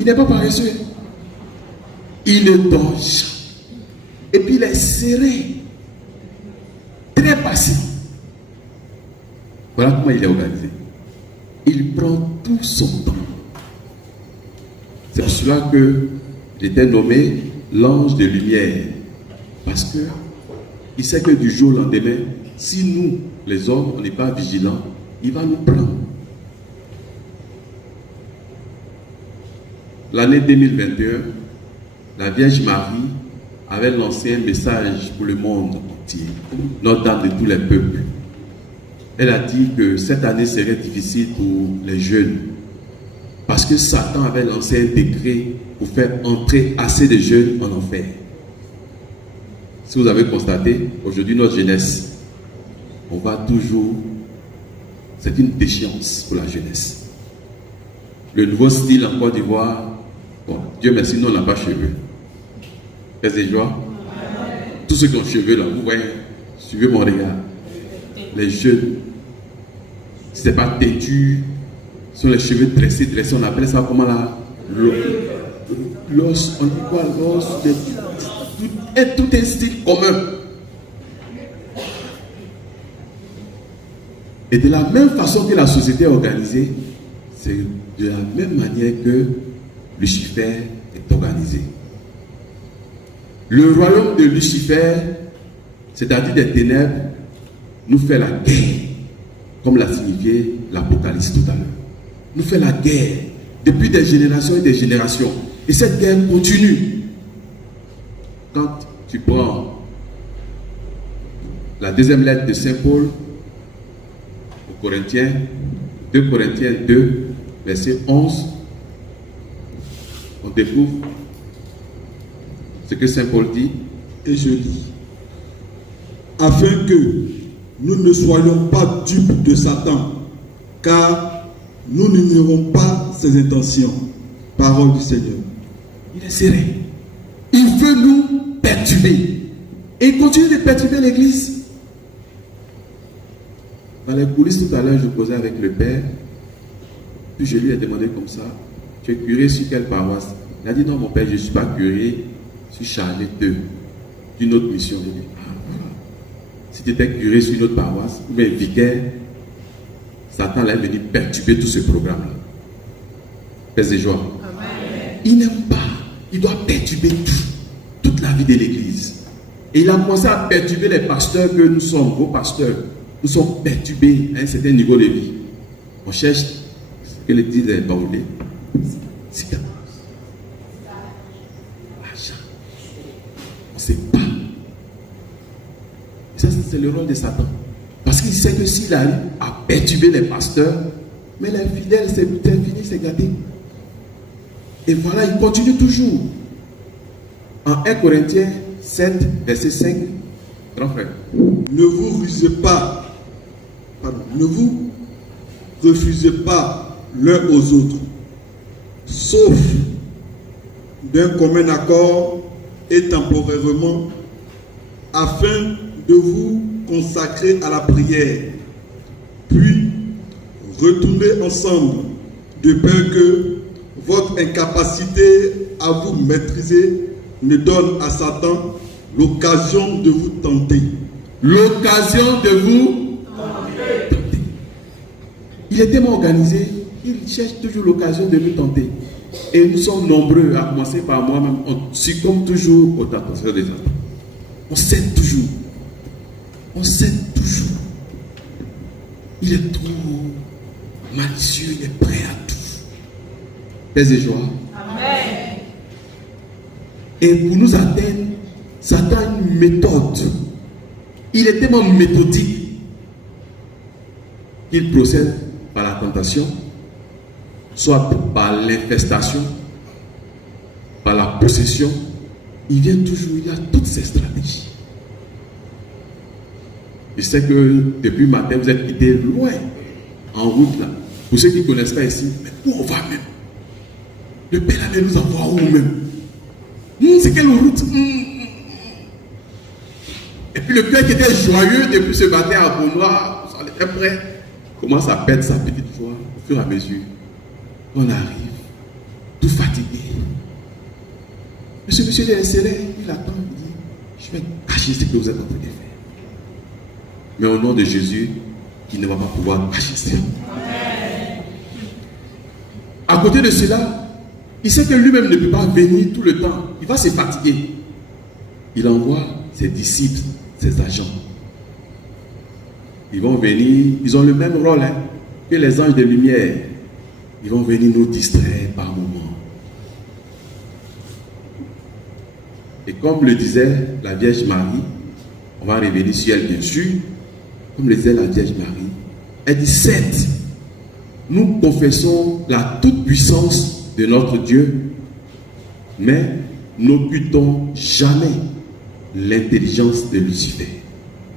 Il n'est pas paresseux. Il ne dort jamais. Et puis il est serré, très patient. Voilà comment il est organisé. Il prend tout son temps. C'est pour cela qu'il était nommé l'ange de lumière. Parce que il sait que du jour au lendemain, si nous, les hommes, on n'est pas vigilants, il va nous prendre. L'année 2021, la Vierge Marie avait lancé un message pour le monde entier, Notre-Dame de tous les peuples. Elle a dit que cette année serait difficile pour les jeunes, parce que Satan avait lancé un décret pour faire entrer assez de jeunes en enfer. Si vous avez constaté, aujourd'hui notre jeunesse, on va toujours, c'est une déchéance pour la jeunesse. Le nouveau style en Côte d'Ivoire, bon, Dieu merci, nous on n'a pas cheveux. Est-ce que joie? Tous ceux qui ont cheveux là, vous voyez, suivez mon regard. Les jeunes, si ce n'est pas têtu, sont les cheveux dressés, on appelle ça comment là? L'os, on dit quoi? L'os, tout un style commun. Et de la même façon que la société est organisée, c'est de la même manière que Lucifer est organisé. Le royaume de Lucifer, c'est-à-dire des ténèbres, nous fait la guerre, comme l'a signifié l'Apocalypse tout à l'heure. Nous fait la guerre depuis des générations et des générations. Et cette guerre continue. Quand tu prends la deuxième lettre de Saint Paul aux Corinthiens, 2 Corinthiens 2, verset 11, on découvre ce que Saint Paul dit. Et je lis: afin que nous ne soyons pas dupes de Satan, car nous n'ignorons pas ses intentions. Parole du Seigneur. Il est serré. Il veut nous perturber. Et il continue de perturber l'église. Dans les coulisses tout à l'heure, je causais avec le père. Puis je lui ai demandé comme ça: tu es curé sur quelle paroisse? Il a dit: non mon père, je ne suis pas curé, je suis chargé d'une autre mission. Je lui ai dit: ah voilà. Si tu étais curé sur une autre paroisse, ou bien vicaire, Satan allait venir perturber tout ce programme-là. Paix et joie. Amen. Il n'aime pas. Il doit perturber toute la vie de l'église. Et il a commencé à perturber les pasteurs que nous sommes, vos pasteurs. Nous sommes perturbés à un certain niveau de vie. On cherche ce que l'église est baoulée. C'est l'argent. On ne sait pas. Et ça, c'est le rôle de Satan. Parce qu'il sait que s'il arrive à perturber les pasteurs, mais les fidèles, c'est fini, c'est gâté. Et voilà, il continue toujours. En 1 Corinthiens 7, verset 5, grand frère. Ne vous refusez pas l'un aux autres, sauf d'un commun accord et temporairement, afin de vous consacrer à la prière, puis retournez ensemble, de peur que votre incapacité à vous maîtriser ne donne à Satan l'occasion de vous tenter. L'occasion de vous tenter. Il est tellement organisé, il cherche toujours l'occasion de nous tenter. Et nous sommes nombreux, à commencer par moi-même, on succombe toujours aux tentations des autres. On cède toujours. On cède toujours. Il est trop malicieux, il est prêt à tout. Paix et joie. Amen. Et pour nous atteindre, Satan a une méthode. Il est tellement méthodique qu'il procède par la tentation, soit par l'infestation, par la possession. Il vient toujours, il a toutes ses stratégies. Je sais que depuis le matin, vous êtes quittés loin, en route là. Pour ceux qui ne connaissent pas ici, mais où on va même? Le Père allait nous envoie où même? C'est quelle route? Et puis le cœur qui était joyeux depuis ce matin à Beaunois, on était prêt, commence à perdre sa petite joie au fur et à mesure. On arrive, tout fatigué. fatigué. Mais ce monsieur est serré, il attend, il dit, je vais cacher ce que vous êtes en train de faire. Mais au nom de Jésus, il ne va pas pouvoir cacher ça. À côté de cela, il sait que lui-même ne peut pas venir tout le temps. Il va se fatiguer. Il envoie ses disciples, ses agents. Ils vont venir, ils ont le même rôle que les anges de lumière. Ils vont venir nous distraire par moments. Et comme le disait la Vierge Marie, on va revenir sur elle bien sûr, comme le disait la Vierge Marie, elle dit certes, nous confessons la toute-puissance de notre Dieu, mais n'occultons jamais l'intelligence de Lucifer.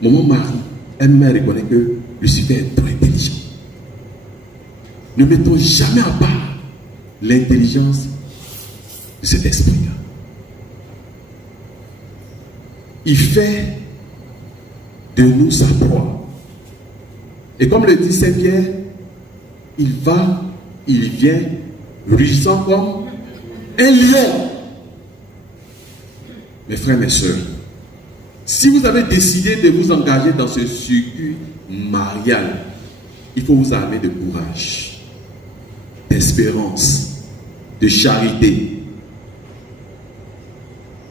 Maman Marie, elle-même reconnaît que Lucifer est trop intelligent. Ne mettons jamais à part l'intelligence de cet esprit-là. Il fait de nous sa proie. Et comme le dit Saint Pierre, il va, il vient, rugissant comme un lion. Mes frères, mes soeurs, si vous avez décidé de vous engager dans ce circuit marial, il faut vous armer de courage, d'espérance, de charité.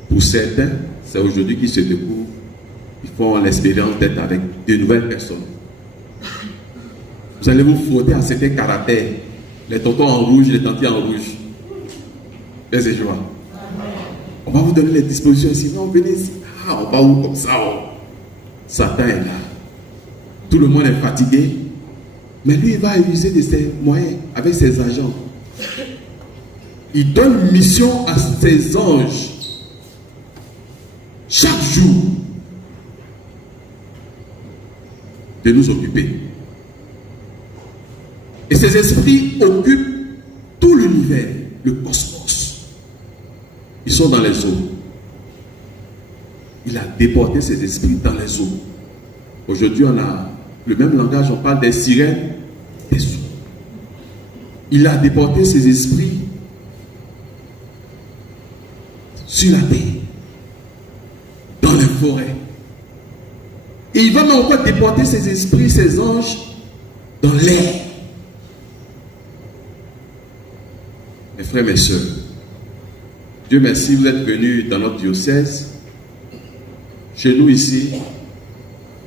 Pour certains, c'est aujourd'hui qu'ils se découvrent. Ils font l'expérience d'être avec de nouvelles personnes. Vous allez vous frotter à certains caractères. Les tontons en rouge, les tantis en rouge. Et c'est joie. On va vous donner les dispositions ici. Non, venez ici. Ah, on va où comme ça? Satan est là. Tout le monde est fatigué. Mais lui, il va user de ses moyens avec ses agents. Il donne mission à ses anges. Chaque jour, de nous occuper. Et ces esprits occupent tout l'univers, le cosmos. Ils sont dans les eaux. Il a déporté ces esprits dans les eaux. Aujourd'hui, on a le même langage, on parle des sirènes, des eaux. Il a déporté ces esprits sur la terre, dans les forêts. Et il va même encore déporter ses esprits, ses anges, dans l'air. Mes frères, mes soeurs, Dieu merci, vous êtes venus dans notre diocèse. Chez nous ici,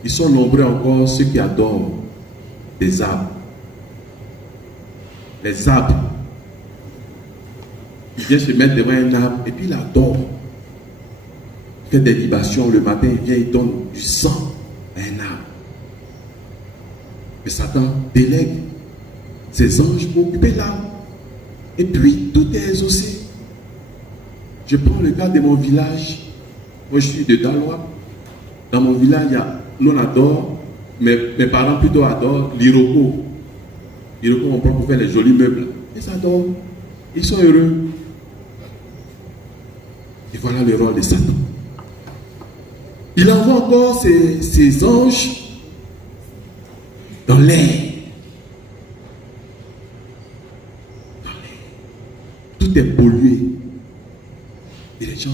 ils sont nombreux encore ceux qui adorent des arbres. Les arbres. Il vient se mettre devant un arbre et puis il adore. Il fait des libations le matin, il vient, il donne du sang à un arbre. Et Satan délègue ses anges pour occuper l'arbre. Et puis tout est exaucé. Je prends le cas de mon village. Moi je suis de Dalois. Dans mon village, nous on adore, mes parents plutôt adorent l'Iroko. L'Iroko, on prend pour faire les jolis meubles. Ils adorent. Ils sont heureux. Et voilà le rôle de Satan. Il envoie encore ses anges dans l'air. Tout est pollué. Et les gens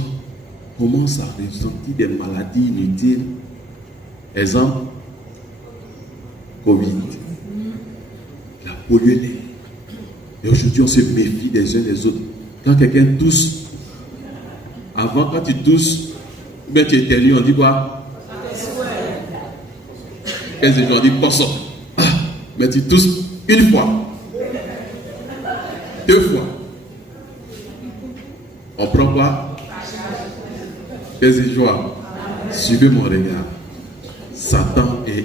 commencent à ressentir des maladies inutiles. Exemple, Covid. Il a pollué l'air. Et aujourd'hui, on se méfie des uns des autres. Quand quelqu'un tousse, avant, quand tu tousses, bien tu éternues, on dit quoi? Qu'est-ce que on dit? Poisson. Ah, mais tu tousses une fois, 2 fois. On prend quoi? Qu'est-ce que je vois? Suivez mon regard. Satan est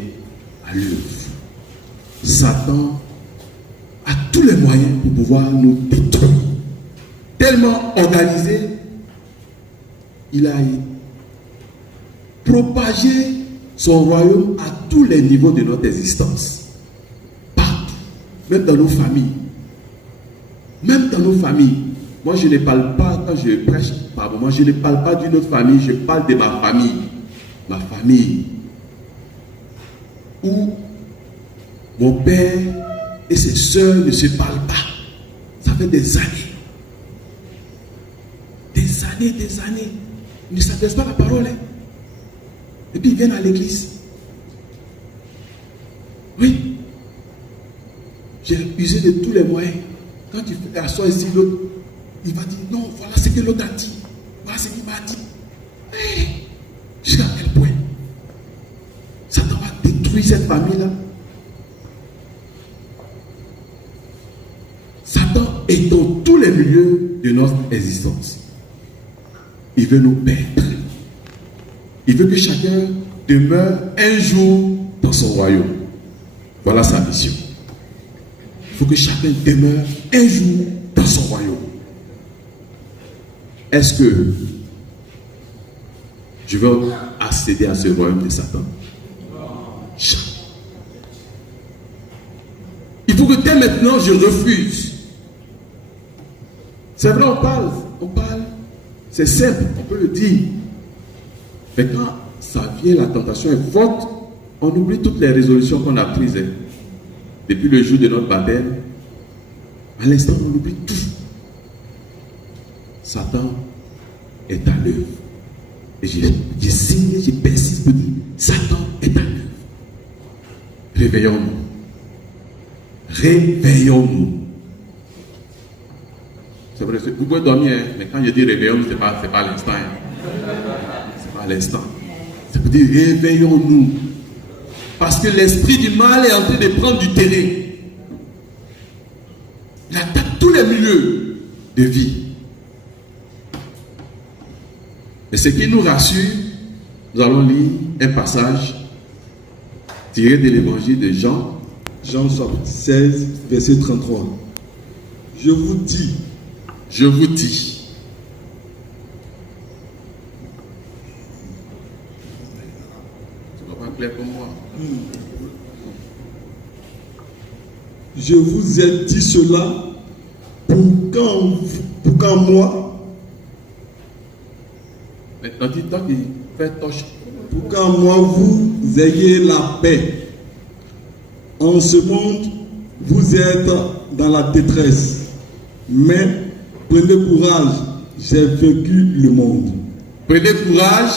à l'œuvre. Satan a tous les moyens pour pouvoir nous détruire. Tellement organisé, il a propagé son royaume à tous les niveaux de notre existence. Partout. Même dans nos familles. Même dans nos familles. Moi, je ne parle pas, quand je prêche par moment, je ne parle pas d'une autre famille, je parle de ma famille. Ma famille. Où mon père et ses soeurs ne se parlent pas. Ça fait des années. des années. Ils ne s'adressent pas à la parole. Hein. Et puis ils viennent à l'église. Oui. J'ai usé de tous les moyens. Quand tu fais asseoir ici l'autre, il va dire non, voilà ce que l'autre a dit. Voilà ce qu'il m'a dit. Hey, jusqu'à quel point Satan va détruire cette famille-là. Satan est dans tous les milieux de notre existence. Il veut nous perdre. Il veut que chacun demeure un jour dans son royaume. Voilà sa mission. Il faut que chacun demeure un jour dans son royaume. Est-ce que je veux accéder à ce royaume de Satan? Il faut que dès maintenant je refuse. C'est vrai, on parle, c'est simple, on peut le dire. Mais quand ça vient, la tentation est forte, on oublie toutes les résolutions qu'on a prises. Hein. Depuis le jour de notre baptême, à l'instant, on oublie tout. Satan est à l'œuvre. Et je signe, je persiste pour dire, Satan est à l'œuvre. Réveillons-nous. Réveillons-nous. C'est vrai, vous pouvez dormir, hein, mais quand je dis réveillons-nous, ce n'est pas à l'instant. Hein. C'est pas à l'instant. C'est pour dire réveillons-nous. Parce que l'esprit du mal est en train de prendre du terrain. Il attaque tous les milieux de vie. Et ce qui nous rassure, nous allons lire un passage tiré de l'évangile de Jean. Jean chapitre 16, verset 33. Je vous dis. Je vous dis. C'est pas clair pour moi. Je vous ai dit cela pour qu'en moi. Maintenant, dis-toi qu'il fait torche. Pour qu'en moi vous ayez la paix. En ce monde, vous êtes dans la détresse. Mais prenez courage, j'ai vaincu le monde. Prenez courage,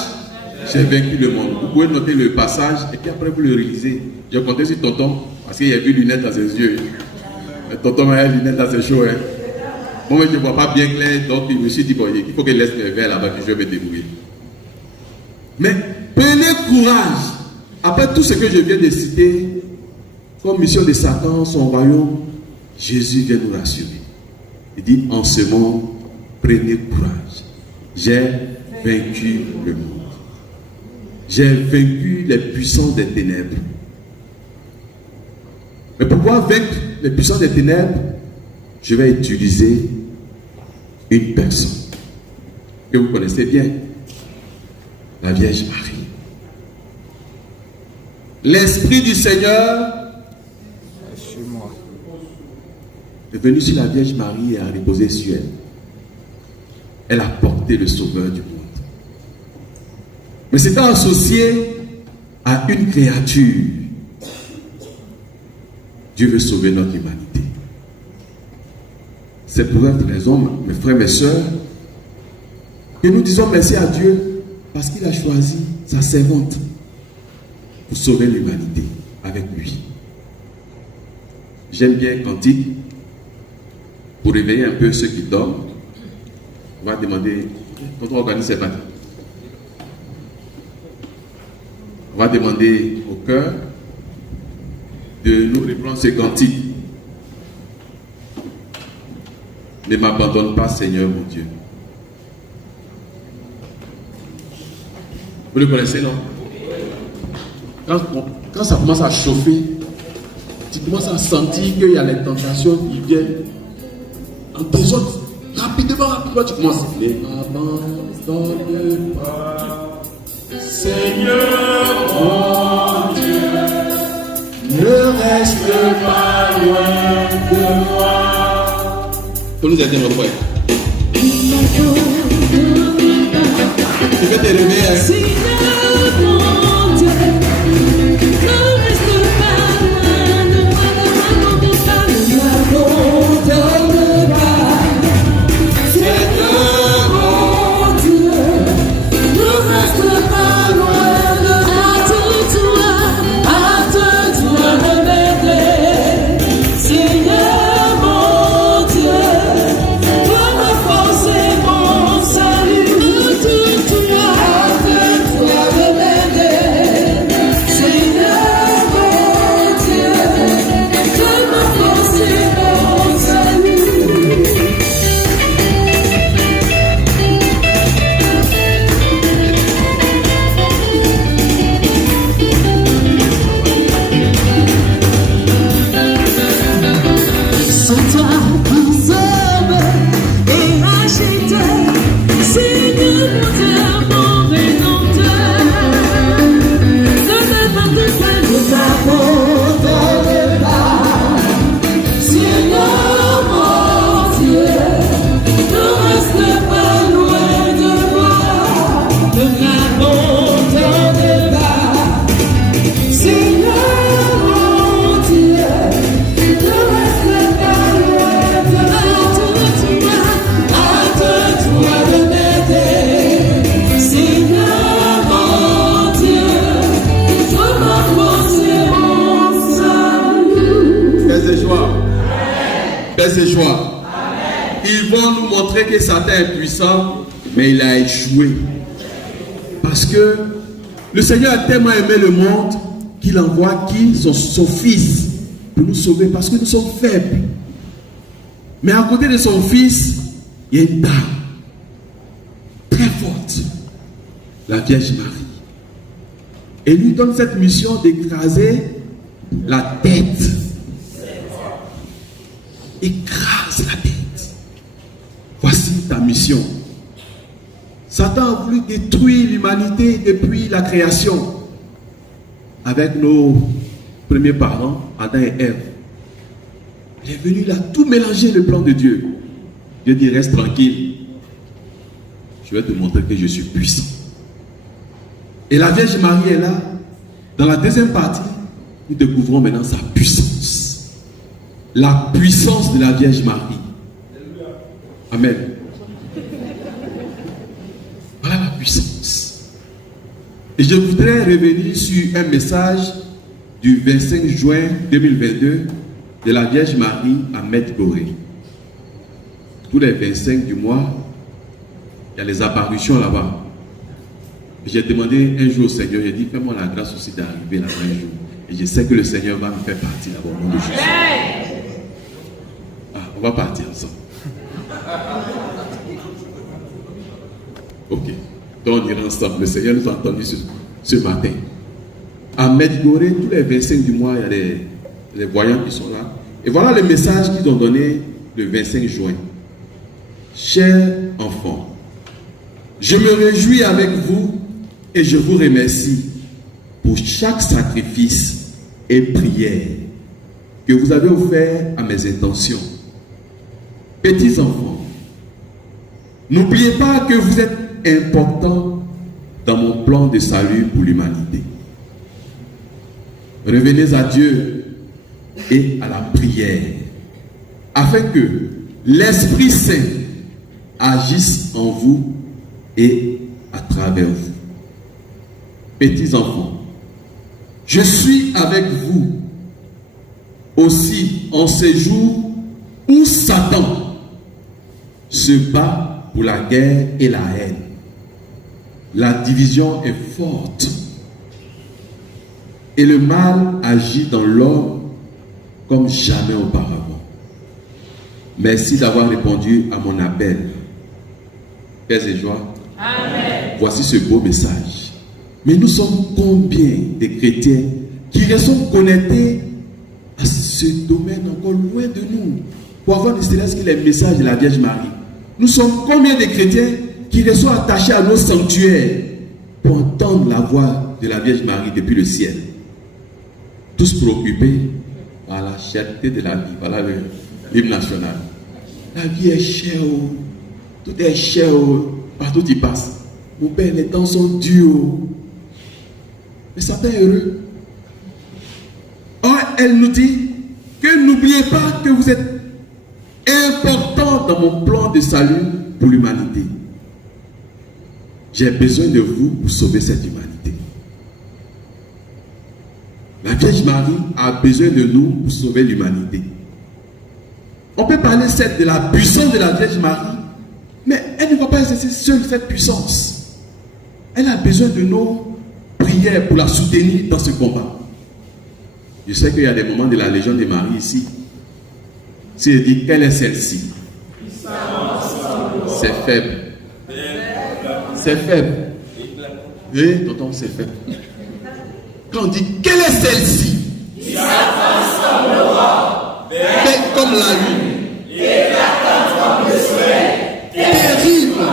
j'ai vaincu le monde. Vous pouvez noter le passage et puis après vous le réalisez. Je comptais sur tonton parce qu'il y a vu lunettes dans ses yeux. Tonton a lunettes dans ses cheveux. Hein. Moi, je ne vois pas bien clair, donc je me suis dit, bon, il faut qu'il laisse mes verres là-bas que je vais me débrouiller. Mais prenez courage. Après tout ce que je viens de citer, comme mission de Satan, son royaume, Jésus vient nous rassurer. Il dit, en ce monde, prenez courage. J'ai vaincu le monde. J'ai vaincu les puissants des ténèbres. Mais pour pouvoir vaincre les puissants des ténèbres, je vais utiliser une personne que vous connaissez bien, la Vierge Marie. L'Esprit du Seigneur est venu sur la Vierge Marie et a reposé sur elle. Elle a porté le Sauveur du monde. Mais c'était associé à une créature. Dieu veut sauver notre humanité. C'est pour cette raison, mes frères, mes sœurs, que nous disons merci à Dieu parce qu'il a choisi sa servante pour sauver l'humanité avec lui. J'aime bien le cantique. Pour réveiller un peu ceux qui dorment, on va demander, quand on organise ces baptêmes, on va demander au cœur de nous reprendre ce cantique. Ne m'abandonne pas, Seigneur mon Dieu. Vous le connaissez, non? Quand ça commence à chauffer, tu commences à sentir qu'il y a les tentations qui viennent. En besoin, rapidement, tu commences. Ne m'abandonne pas, Seigneur mon Dieu, ne reste pas loin de moi. Pour nous aider, mon frère. Tu veux te réveiller, Seigneur mon Dieu, ne reste pas loin de moi, ne m'abandonne pas, ne m'abandonne pas. Seigneur mon et joie. Ils vont nous montrer que Satan est puissant, mais il a échoué. Parce que le Seigneur a tellement aimé le monde qu'il envoie qui? Son Fils pour nous sauver, parce que nous sommes faibles. Mais à côté de son Fils, il y a une dame très forte, la Vierge Marie. Et lui donne cette mission d'écraser la tête. Écrase la tête. Voici ta mission. Satan a voulu détruire l'humanité depuis la création avec nos premiers parents, Adam et Ève. Il est venu, il a tout mélangé, le plan de Dieu. Dieu dit, reste tranquille. Je vais te montrer que je suis puissant. Et la Vierge Marie est là. Dans la deuxième partie, nous découvrons maintenant sa puissance. La puissance de la Vierge Marie. Amen. Voilà la puissance. Et je voudrais revenir sur un message du 25 juin 2022 de la Vierge Marie à Medjugorje. Tous les 25 du mois, il y a les apparitions là-bas. J'ai demandé un jour au Seigneur, j'ai dit, fais-moi la grâce aussi d'arriver là-bas un jour. Et je sais que le Seigneur va me faire partir là-bas au nom de Jésus. Ah, on va partir ensemble. Ok. Donc on ira ensemble. Le Seigneur nous a entendus ce matin. À Medjugorje, tous les 25 du mois, il y a les voyants qui sont là. Et voilà le message qu'ils ont donné le 25 juin. Chers enfants, je me réjouis avec vous et je vous remercie pour chaque sacrifice et prière que vous avez offert à mes intentions. Petits enfants, n'oubliez pas que vous êtes importants dans mon plan de salut pour l'humanité. Revenez à Dieu et à la prière afin que l'Esprit Saint agisse en vous et à travers vous. Petits enfants, je suis avec vous aussi en ces jours où Satan se bat pour la guerre et la haine. La division est forte et le mal agit dans l'homme comme jamais auparavant. Merci d'avoir répondu à mon appel. Paix et joie. Amen. Voici ce beau message. Mais nous sommes combien de chrétiens qui restons connectés à ce domaine encore loin de nous pour avoir ne serait-ce que les messages de la Vierge Marie? Nous sommes combien de chrétiens qui restons attachés à nos sanctuaires pour entendre la voix de la Vierge Marie depuis le ciel? Tous préoccupés par la cherté de la vie. Voilà l'hymne national. La vie est chère, tout est cher, partout il passe. Mon père, les temps sont durs. Mais Satan est heureux. Or, elle nous dit que n'oubliez pas que vous êtes important dans mon plan de salut pour l'humanité. J'ai besoin de vous pour sauver cette humanité. La Vierge Marie a besoin de nous pour sauver l'humanité. On peut parler certes de la puissance de la Vierge Marie, mais elle ne va pas exercer seule cette puissance. Elle a besoin de nos prières pour la soutenir dans ce combat. Je sais qu'il y a des moments de la Légion de Marie ici. Si je dis, quelle est celle-ci? C'est faible. C'est faible. Oui, tonton, c'est faible. Quand on dit, quelle est celle-ci? Qui s'avance comme la lune. Éclatante comme le soleil. Terrible.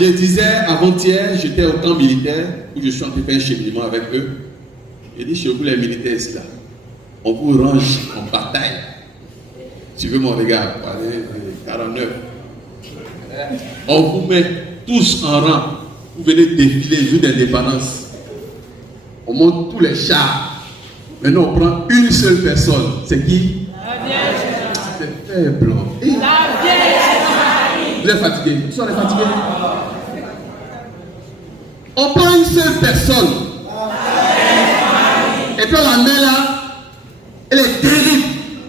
Je disais avant-hier, j'étais au camp militaire où je suis en train de faire un cheminement avec eux. J'ai dit, chez vous les militaires ici là, on vous range en bataille. Tu veux mon regard, allez, 49. On vous met tous en rang. Vous venez défiler jour d'indépendance. On monte tous les chars. Maintenant on prend une seule personne. C'est qui? La Vierge. C'est faible. Et la Vierge. Vous êtes fatigués? Vous êtes fatigués? On prend une seule personne. Et puis on la met là. Elle est terrible.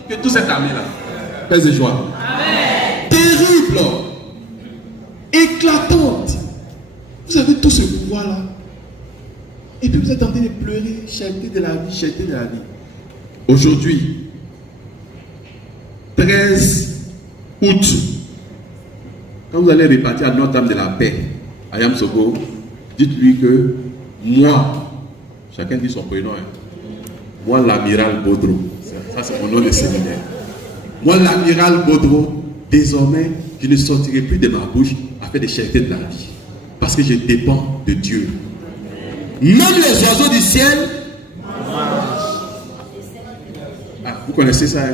Que tout cette année-là. Paix et joie. Terrible, éclatante. Vous avez tout ce pouvoir-là. Et puis vous êtes en train de pleurer, chercher de la vie, chercher de la vie. Aujourd'hui, 13 août, quand vous allez repartir à Notre-Dame de la Paix, à Yamsogo, dites-lui que moi, chacun dit son prénom, moi l'amiral Baudreau, ça c'est mon nom de séminaire. Moi l'amiral Baudreau, désormais, je ne sortirai plus de ma bouche à faire des chertés de la vie. Parce que je dépends de Dieu. Même les oiseaux du ciel. Ah, vous connaissez ça, hein?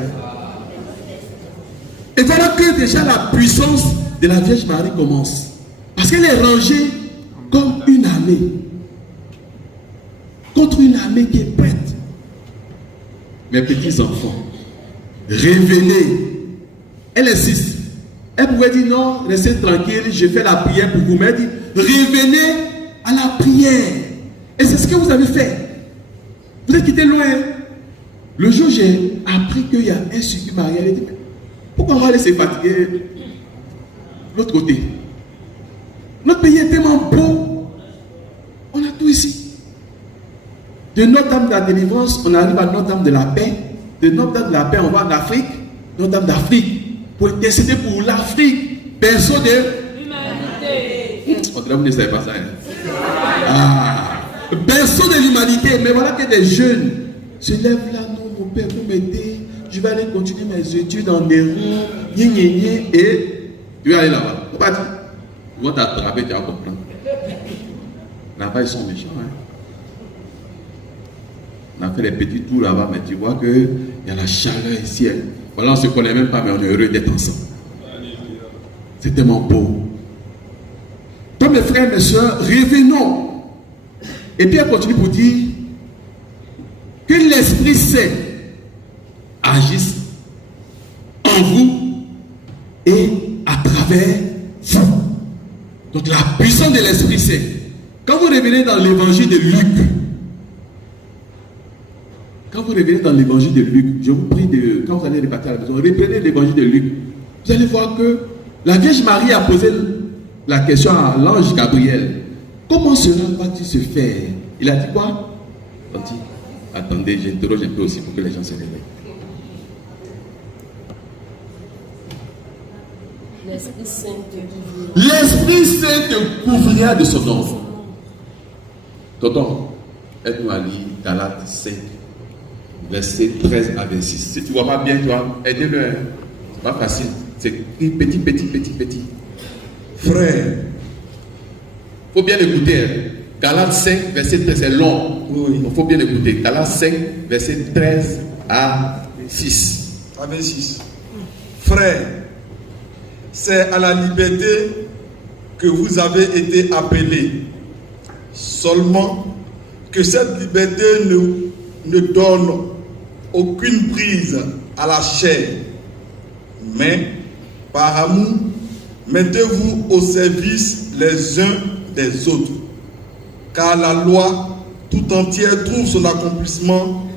Et voilà que déjà la puissance de la Vierge Marie commence. Parce qu'elle est rangée comme une armée. Contre une armée qui est prête. Mes petits enfants, révélez. Elle insiste. Elle pouvait dire non, restez tranquille, je fais la prière pour vous. Mais elle dit, revenez à la prière. Et c'est ce que vous avez fait. Vous êtes quitté loin. Le jour où j'ai appris qu'il y a un circuit marié, elle dit, pourquoi on va aller se fatiguer de l'autre côté? Notre pays est tellement beau. On a tout ici. De Notre-Dame de la délivrance, on arrive à Notre-Dame de la paix. De Notre-Dame de la paix, on va en Afrique. Notre-Dame d'Afrique. Pour intercéder pour l'Afrique. Berceau de l'humanité. On dirait que vous ne savez pas ça. Hein? Ah. Berceau de l'humanité. Mais voilà que des jeunes se lèvent là. Non, mon père, vous m'aidez. Je vais aller continuer mes études en Néron. Et tu vas aller là-bas. Faut pas dire. Ils vont t'attraper, tu vas comprendre. Là-bas, ils sont méchants. Hein? On a fait les petits tours là-bas, mais tu vois qu'il y a la chaleur ici. Hein? Voilà, on ne se connaît même pas, mais on est heureux d'être ensemble. C'est tellement beau. Donc, mes frères et mes soeurs, revenons. Et puis, elle continue pour dire que l'Esprit Saint agisse en vous et à travers vous. Donc, la puissance de l'Esprit Saint. Quand vous revenez dans l'évangile de Luc, je vous prie quand vous allez repartir à la maison, reprenez l'évangile de Luc. Vous allez voir que la Vierge Marie a posé la question à l'ange Gabriel. Comment cela va-t-il se faire? Il a dit quoi? Attendez, j'interroge un peu aussi pour que les gens se réveillent. L'Esprit Saint te couvrira de son nom. Tonton, aide-nous à lire Galates 5. Verset 13 à 26. Si tu ne vois pas bien, toi, aidez-le. C'est pas facile. C'est petit. Frère. Il faut bien écouter. Hein. Galates 5, verset 13, c'est long. Oui. Il faut bien écouter. Galates 5, verset 13 à 6. À 26. Frère, c'est à la liberté que vous avez été appelés. Seulement que cette liberté ne donne aucune prise à la chair, mais par amour, mettez-vous au service les uns des autres, car la loi tout entière trouve son accomplissement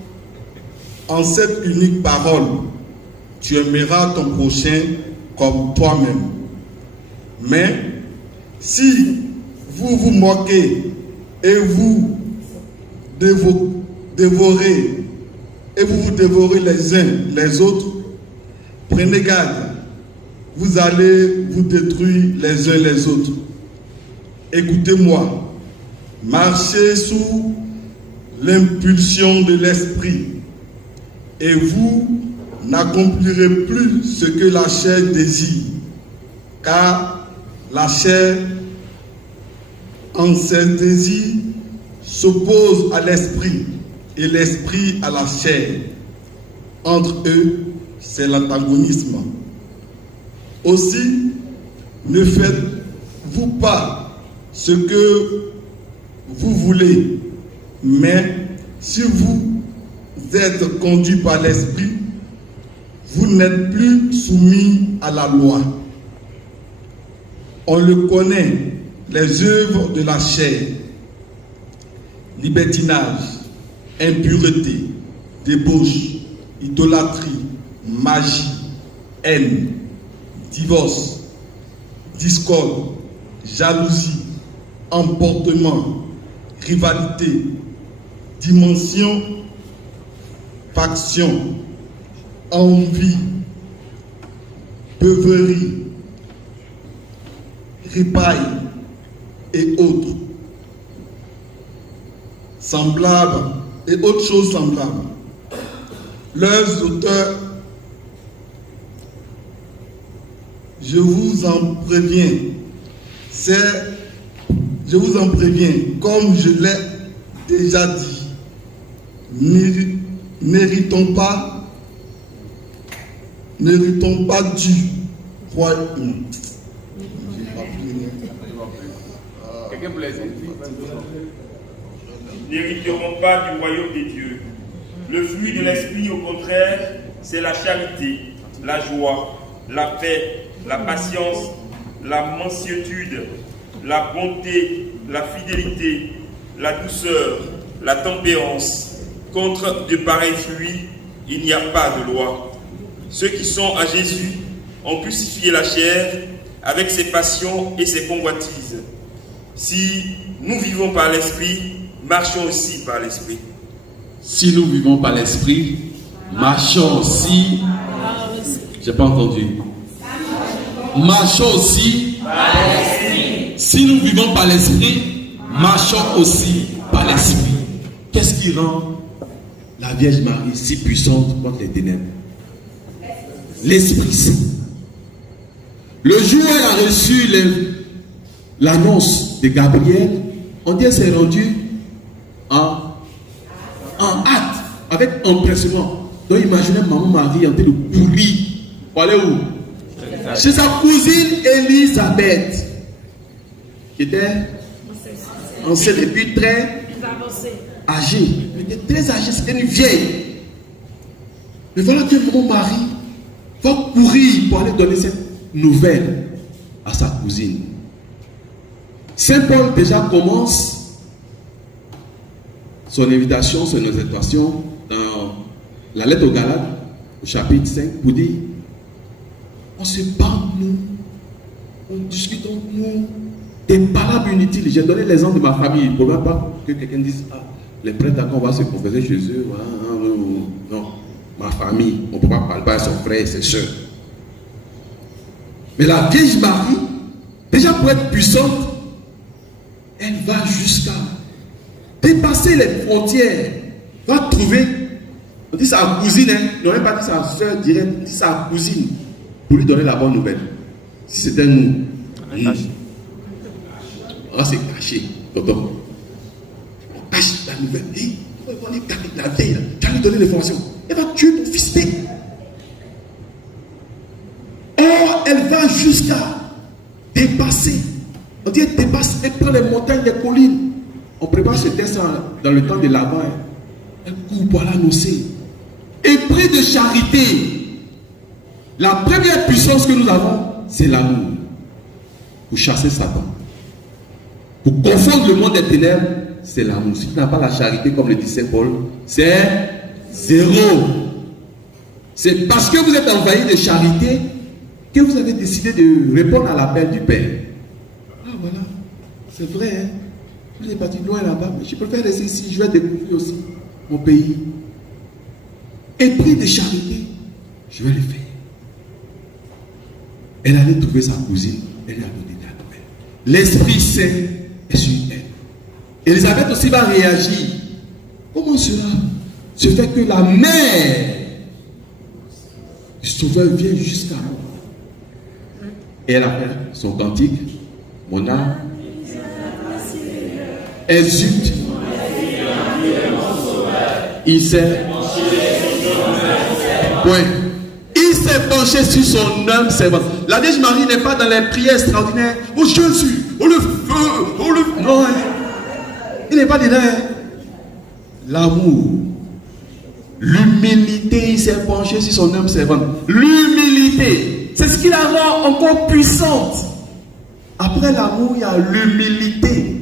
en cette unique parole: tu aimeras ton prochain comme toi-même. Mais si vous vous moquez et vous dévorez les uns les autres, prenez garde, vous allez vous détruire les uns les autres. Écoutez-moi, marchez sous l'impulsion de l'esprit, et vous n'accomplirez plus ce que la chair désire, car la chair, en ses désirs, s'oppose à l'esprit, et l'esprit à la chair. Entre eux, c'est l'antagonisme. Aussi, ne faites-vous pas ce que vous voulez, mais si vous êtes conduit par l'esprit, vous n'êtes plus soumis à la loi. On le connaît, les œuvres de la chair: libertinage, impureté, débauche, idolâtrie, magie, haine, divorce, discorde, jalousie, emportement, rivalité, dimension, faction, envie, beuverie, ripaille et autres, semblables et autres choses semblables. Leurs auteurs, je vous en préviens, comme je l'ai déjà dit, n'héritons pas du royaume. N'hériteront pas du royaume des dieux. Le fruit de l'esprit, au contraire, c'est la charité, la joie, la paix, la patience, la mansuétude, la bonté, la fidélité, la douceur, la tempérance. Contre de pareils fruits, il n'y a pas de loi. Ceux qui sont à Jésus ont crucifié la chair avec ses passions et ses convoitises. Si nous vivons par l'esprit, marchons aussi par l'esprit. Si nous vivons par l'esprit, marchons aussi. J'ai pas entendu. Marchons aussi par l'esprit. Si nous vivons par l'esprit, marchons aussi par l'esprit. Qu'est-ce qui rend la Vierge Marie si puissante contre les ténèbres? L'Esprit Saint. Le jour où elle a reçu l'annonce de Gabriel, on dit qu'elle s'est rendue en hâte, avec empressement. Donc imaginez maman Marie en train de courir. Pour aller où? Chez sa cousine Élisabeth, qui était enceinte et puis très âgée. Elle était très âgée, c'était une vieille. Mais voilà que maman Marie va courir pour aller donner cette nouvelle à sa cousine. Saint Paul déjà commence son invitation, son exhortation dans la lettre aux Galates, au chapitre 5, pour dire: on se parle, nous, on discute entre nous, des paroles inutiles. J'ai donné l'exemple de ma famille. Il ne faudra pas que quelqu'un dise: ah, les prêtres, quand on va se confesser chez eux, non, ma famille, on ne peut pas parler à son frère et ses soeurs. Mais la Vierge Marie, déjà pour être puissante, elle va jusqu'à dépasser les frontières, va trouver, on dit sa cousine, on n'aurait pas dit sa soeur directe, on dit sa cousine, pour lui donner la bonne nouvelle. Si c'était nous, on va se cacher, tonton. On cache la nouvelle. On est la vieille, tu vas lui donner l'information. Elle va tuer ton fils. Or, elle va jusqu'à dépasser. On dit elle dépasse, elle prend les montagnes, les collines. On prépare ce test dans le temps de l'Avent. Elle court pour l'annoncer. Et près de charité, la première puissance que nous avons, c'est l'amour. Pour chasser Satan. Pour confondre le monde des ténèbres, c'est l'amour. Si tu n'as pas la charité, comme le dit Saint Paul, c'est zéro. C'est parce que vous êtes envahi de charité que vous avez décidé de répondre à l'appel du Père. Ah voilà, c'est vrai, hein? Je suis parti loin là-bas, mais je préfère rester ici, je vais découvrir aussi mon pays. Esprit de charité, je vais le faire. Elle allait trouver sa cousine, elle lui a donné la nouvelle. L'Esprit Saint est sur elle. Élisabeth aussi va réagir. Comment cela se fait que la mère du Sauveur vient jusqu'à moi? Et elle a fait son cantique. Mon âme exulte. Il s'est Il s'est penché sur son âme servant. La Vierge Marie n'est pas dans les prières extraordinaires. Oh Jésus, oh le feu, oh le... Non, il n'est pas dedans. L'amour, l'humilité, il s'est penché sur son âme servante. L'humilité, c'est ce qui la rend encore puissante. Après l'amour, il y a l'humilité.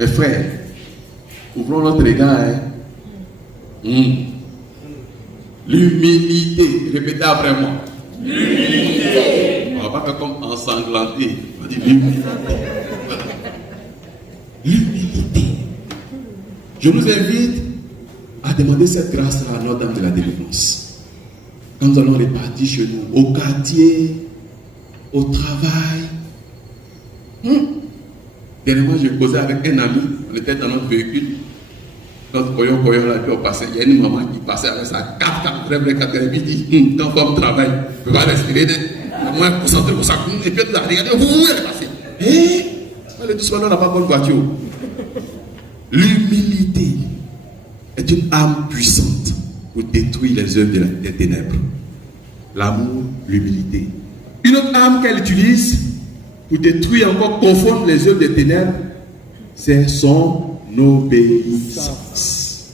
Mes frères, ouvrons notre regard. L'humilité. Répétez après moi. L'humilité. On va pas faire comme ensanglanté. On va dire l'humilité. L'humilité. Je vous invite à demander cette grâce à Notre-Dame de la Délivrance. Quand nous allons repartir chez nous, au quartier, au travail. Dernièrement, je causais avec un ami, on était dans notre véhicule. Quand Koyon là, puis on passait, il y a une maman qui passait avec sa 4 il dit, quand on travaille, on va respirer, moi, concentrer pour ça, et puis on a regardé, elle est passée. Elle est doucement, on n'a pas bonne voiture. L'humilité est une arme puissante pour détruire les œuvres des ténèbres. L'amour, l'humilité. Une autre arme qu'elle utilise pour détruire encore, confondre les œuvres des ténèbres, c'est son obéissance.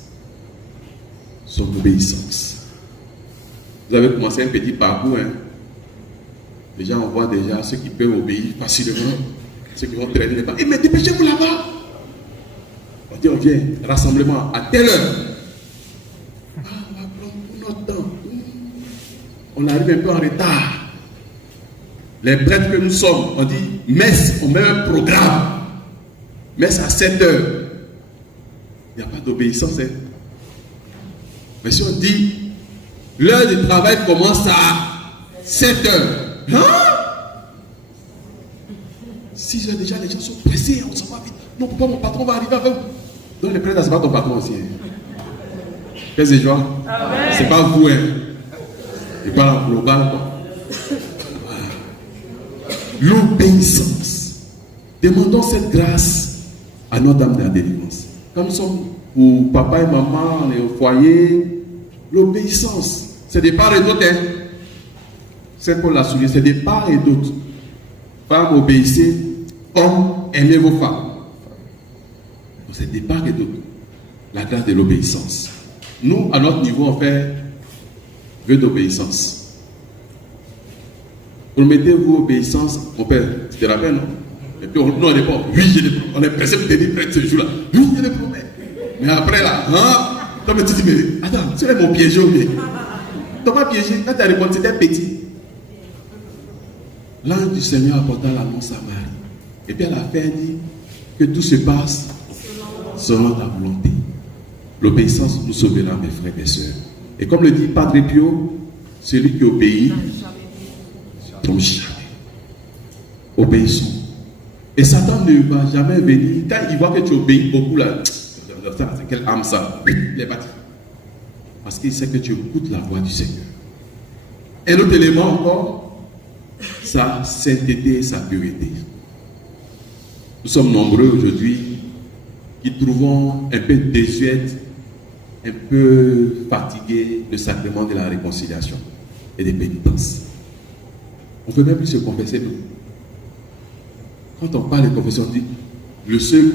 Son obéissance. Vous avez commencé un petit parcours. Déjà, on voit déjà ceux qui peuvent obéir facilement, ceux qui vont traîner les pas. Mais dépêchez-vous là-bas. On dit, on vient, rassemblement à telle heure. On va prendre notre temps. On arrive un peu en retard. Les prêtres que nous sommes, on dit messe, on met un programme. Messe à 7 heures. Il n'y a pas d'obéissance. Mais si on dit l'heure de travail commence à 7 heures. 6 heures déjà, les gens sont pressés, on s'en va vite. Non, pourquoi mon patron va arriver avec vous? Donc les prêtres, ce n'est pas ton patron aussi. Qu'est-ce que c'est, joie? C'est pas vous, Il parle en global, quoi. L'obéissance. Demandons cette grâce à Notre-Dame de la Délivrance. Quand nous sommes pour papa et maman, on est au foyer, l'obéissance, c'est des parts et d'autres. C'est pour la souligner, c'est des parts et d'autres. Femmes, obéissez. Hommes, aimez vos femmes. Donc c'est des parts et d'autres. La grâce de l'obéissance. Nous, à notre niveau, on fait vœu d'obéissance. Promettez-vous obéissance, mon père, tu te rappelles, non? Et puis nous on répond, oui, je le promets. On est pressé pour te dire près ce jour-là. Oui, je le promets. Mais après là, toi tu dis, mais attends, tu es mon piégé ou bien? Tu n'as pas piégé, quand tu as répondu, c'était petit. L'ange du Seigneur apporta l'annonce à Marie. Et puis à la fin, elle dit que tout se passe selon ta volonté. L'obéissance nous sauvera, mes frères et sœurs. Et comme le dit Padre Pio, celui qui obéit tombe jamais. Obéissons. Et Satan ne va jamais venir. Quand il voit que tu obéis beaucoup, là, c'est quelle âme ça? Il est parti. Parce qu'il sait que tu écoutes la voix du Seigneur. Un autre élément encore, sa sainteté et sa pureté. Nous sommes nombreux aujourd'hui qui trouvons un peu désuètes, un peu fatigués le sacrement de la réconciliation et des pénitences. On ne peut même plus se confesser, nous. Quand on parle de confession, on dit le seul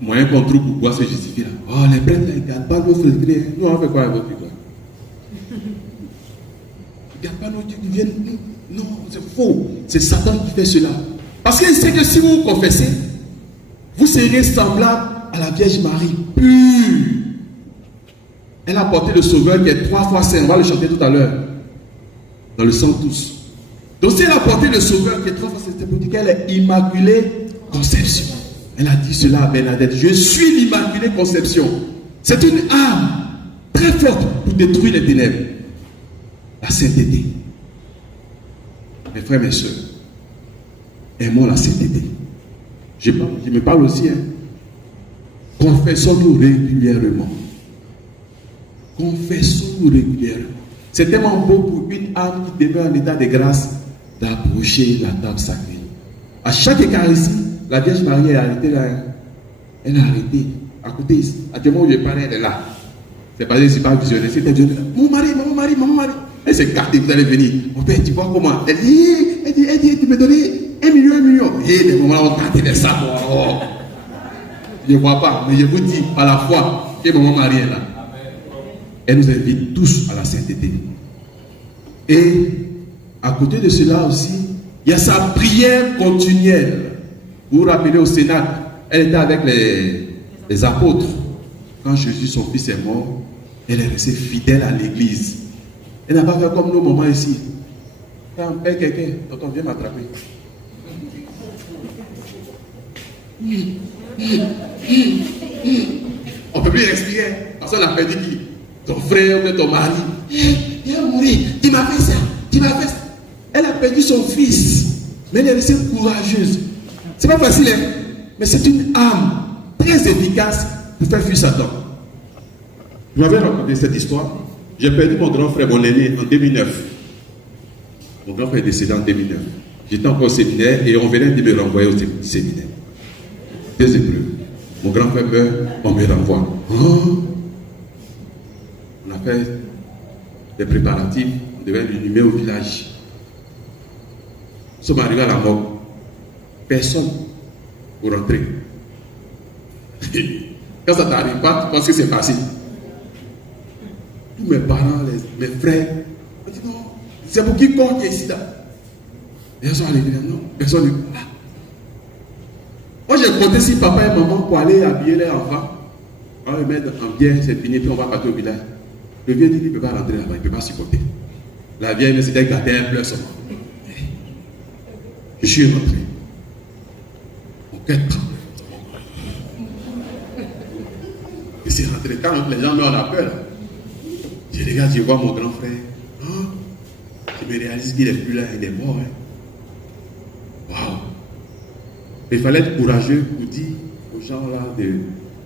moyen qu'on trouve pour pouvoir se justifier là. Oh, les prêtres, ils ne gardent pas nos secrets. Nous, on fait quoi avec eux? Ils ne gardent pas nos dieux, ils viennent. Non, c'est faux. C'est Satan qui fait cela. Parce qu'il sait que si vous vous confessez, vous serez semblable à la Vierge Marie, pure. Elle a porté le Sauveur qui est 3 fois saint. On va le chanter tout à l'heure. Dans le 112. Donc si elle a porté le Sauveur qui est 3 fois saint, c'est pour dire qu'elle est Immaculée Conception. Elle a dit cela à Bernadette. Je suis l'Immaculée Conception. C'est une âme très forte pour détruire les ténèbres. La sainteté. Mes frères, mes soeurs, aimons la sainteté. Je me parle aussi. Confessons-nous régulièrement. Confessons-nous régulièrement. C'est tellement beau pour une âme qui demeure en état de grâce d'approcher la table sacrée. À chaque Eucharistie, la Vierge Marie est arrêtée là. Elle est arrêtée. À côté, à ce moment où je parlais, elle est là. C'est pas que c'est pas visionnaire. C'était visionnaire. Mon mari. Elle s'est gardée, vous allez venir. Mon père, tu vois comment? Elle dit, tu me donnes 1 million. Et les moments là, on gardait les sables. Je ne vois pas, mais je vous dis, par la foi, que maman Marie est là. Elle nous invite tous à la sainteté. Et à côté de cela aussi, il y a sa prière continuelle. Vous vous rappelez au Sénat, elle était avec les apôtres. Quand Jésus, son fils, est mort, elle est restée fidèle à l'église. Elle n'a pas fait comme nos mamans ici. Quand on paye quelqu'un, tonton, viens m'attraper. On ne peut plus respirer. Parce qu'on a perdu qui? Ton frère ou ton mari. Il va mourir. Tu m'as fait ça. Tu m'as fait ça. Elle a perdu son fils. Mais elle est restée courageuse. C'est pas facile, hein? Mais c'est une âme très efficace pour faire fuir Satan. Je m'avais raconté cette histoire. J'ai perdu mon grand frère, mon aîné, en 2009. Mon grand frère est décédé en 2009. J'étais encore au séminaire et on venait de me renvoyer au séminaire. 2 épreuves. Mon grand frère meurt, on me renvoie. Oh. On a fait des préparatifs, on devait l'inhumer au village. Nous sommes arrivés à la mort. Personne pour rentrer. Quand ça t'arrive pas, tu penses que c'est passé. Tous mes parents, mes frères, ont dit non, c'est pour quiconque qui est ici là. Et ils sont allés dire non, personne n'est là. Moi j'ai compté si papa et maman pour aller habiller les enfants. On va les mettre en bien, c'est fini, puis on va partir au village. Le vieux dit qu'il ne peut pas rentrer là-bas, il ne peut pas supporter. La vieille ne s'était gâtée un pleur seulement. Je suis rentré. Mon cœur tremble. Et c'est rentré. Quand les gens meurent, on a peur. Je regarde, je vois mon grand frère. Oh, je me réalise qu'il n'est plus là, il est mort. Hein. Waouh! Il fallait être courageux pour dire aux gens là de.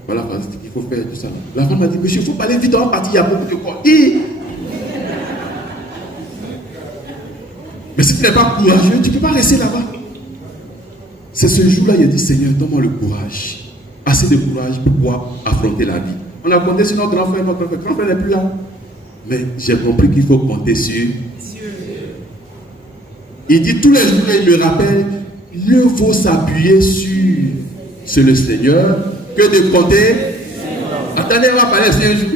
Voilà, qu'il faut faire tout ça. La femme m'a dit, monsieur, il faut pas aller vite, on va partir, il y a beaucoup de corps. Mais si tu n'es pas courageux, tu ne peux pas rester là-bas. C'est ce jour-là, il a dit, Seigneur, donne-moi le courage. Assez de courage pour pouvoir affronter la vie. On a compté sur notre grand frère, notre grand frère n'est plus là. Mais j'ai compris qu'il faut compter sur Dieu. Il dit tous les jours, il me rappelle, mieux vaut s'appuyer sur le Seigneur que de compter. Attendez, on va parler sur un jour.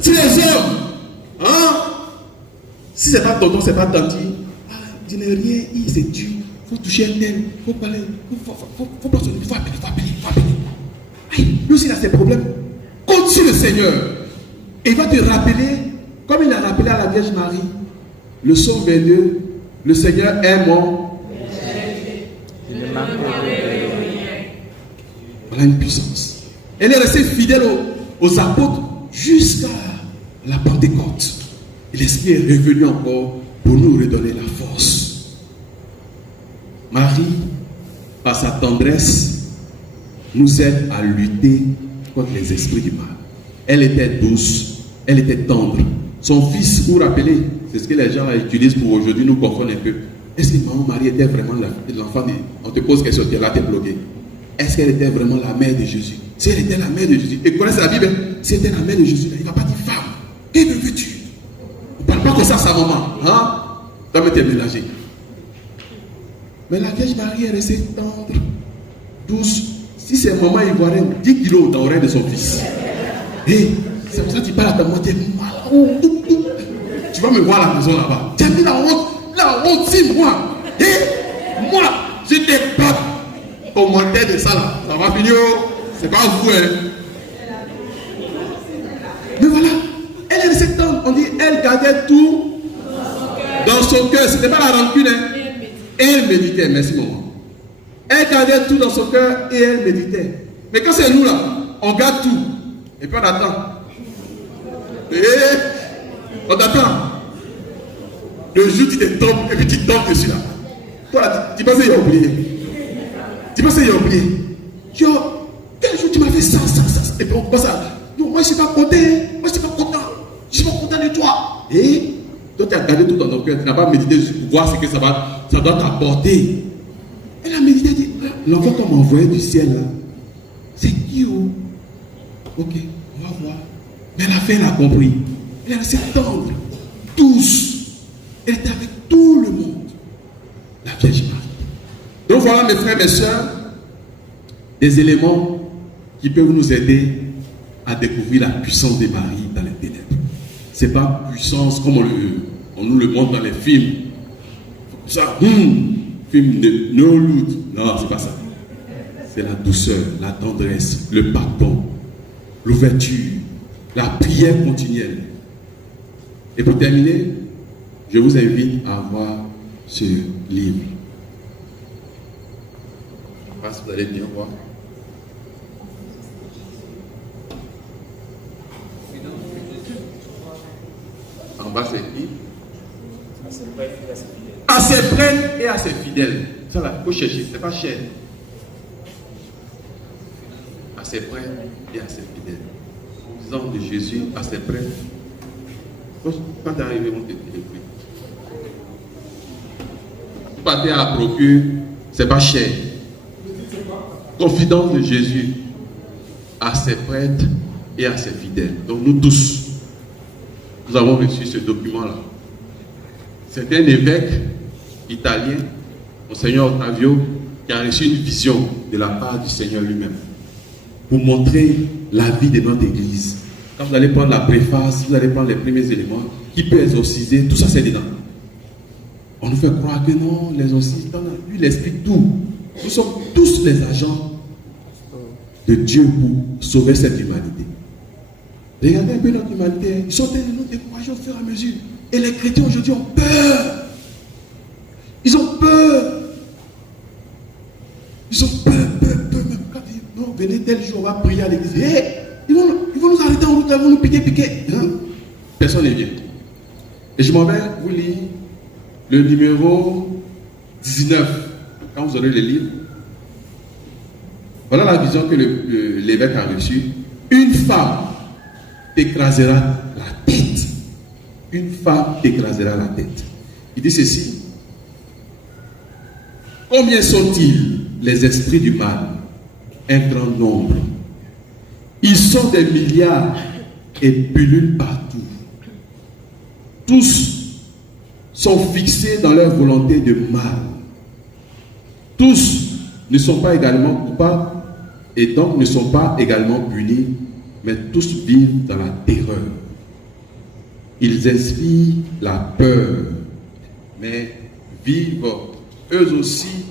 Si les hommes, hein? Si c'est pas tonton, c'est pas tanti, tu n'es rien, c'est Dieu. Il faut toucher un tel, il faut parler, il faut pas sonner, il faut appeler. Aïe, lui aussi il a ses problèmes. Compte sur le Seigneur. Et il va te rappeler, comme il a rappelé à la Vierge Marie, le psaume 22, le Seigneur est mon. Voilà une puissance. Elle est restée fidèle aux apôtres jusqu'à la Pentecôte. Et l'Esprit est revenu encore pour nous redonner la force. Marie, par sa tendresse, nous aide à lutter contre les esprits du mal. Elle était douce, elle était tendre. Son fils, vous vous rappelez, c'est ce que les gens utilisent pour aujourd'hui nous confondre un peu. Est-ce que maman Marie était vraiment l'enfant on te pose question, tu es là, tu es bloqué. Est-ce qu'elle était vraiment la mère de Jésus? Si elle était la mère de Jésus, et connaissez la Bible, si elle était la mère de Jésus, il ne va pas dire femme. Que veux-tu? On ne parle pas comme ça à sa maman. Hein? Ça me t'es mélangé. Mais la Vierge Marie est restée tendre, douce. Si c'est maman ivoirienne, 10 kilos dans l'oreille de son fils. Et c'est pour ça que tu parles à ta moitié. Tu vas me voir à la maison là-bas. Tu as mis la honte, c'est moi. Et moi, je t'ai pas commenté de ça là. Ça va finir. C'est pas vous, hein. Mais voilà, elle est restée tendre. On dit, elle gardait tout dans son cœur. C'était pas la rancune, hein. Elle méditait, merci maman. Elle gardait tout dans son cœur et elle méditait. Mais quand c'est nous là, on garde tout. Et puis on attend. Et on t'attend. Le jour tu te tombes et puis tu tombes dessus là. Toi là, tu penses qu'il a oublié. Tu penses qu'il a oublié. Yo, quel jour tu m'as fait ça. Et puis on commence à. Non, moi je ne suis pas content. Moi je ne suis pas content. Je ne suis pas content de toi. Et toi tu as gardé tout dans ton cœur. Tu n'as pas médité pour voir ce que ça doit t'apporter. Elle a médité, elle dit, l'enfant qu'on m'a envoyé du ciel là, c'est qui oh? Ok, on va voir. Mais la fin, elle a compris. Elle est restée tendre, douce. Elle était avec tout le monde. La Vierge Marie. Donc voilà mes frères, mes soeurs, des éléments qui peuvent nous aider à découvrir la puissance de Marie dans les ténèbres. Ce n'est pas puissance comme on nous le montre dans les films. Ça, film de no loot. Non, c'est pas ça. C'est la douceur, la tendresse, le pardon, l'ouverture, la prière continuelle. Et pour terminer, je vous invite à voir ce livre. Je pense que vous allez bien voir. En bas, c'est écrit à ses prêtres et à ses fidèles. Ça là, il faut chercher, c'est pas cher. À ses prêtres et à ses fidèles. Disons de Jésus à ses prêtres. Quand tu es arrivé, on te dit. Vous partez à procure, c'est pas cher. Confidence de Jésus à ses prêtres et à ses fidèles. Donc nous tous, nous avons reçu ce document-là. C'est un évêque italien, Monseigneur Ottavio, qui a reçu une vision de la part du Seigneur lui-même pour montrer la vie de notre Église. Quand vous allez prendre la préface, vous allez prendre les premiers éléments qui peuvent exorciser, tout ça c'est dedans. On nous fait croire que non, l'exorcisme, lui il explique tout. Nous sommes tous les agents de Dieu pour sauver cette humanité. Regardez un peu notre humanité, ils sont nous découragés au fur et à mesure. Et les chrétiens aujourd'hui ont peur. Ils ont peur. Ils ont peur. Même quand ils disent, non, venez tel jour, on va prier à l'église. Hey, ils vont nous arrêter en route, ils vont nous piquer. Hein? Personne ne vient. Et je m'en vais vous lire le numéro 19. Quand vous aurez le livre, voilà la vision que l'évêque a reçue. Une femme t'écrasera la tête. Une femme t'écrasera la tête. Il dit ceci. Combien sont-ils les esprits du mal? Un grand nombre. Ils sont des milliards et pullulent partout. Tous sont fixés dans leur volonté de mal. Tous ne sont pas également coupables et donc ne sont pas également punis, mais tous vivent dans la terreur. Ils inspirent la peur, mais vivent eux aussi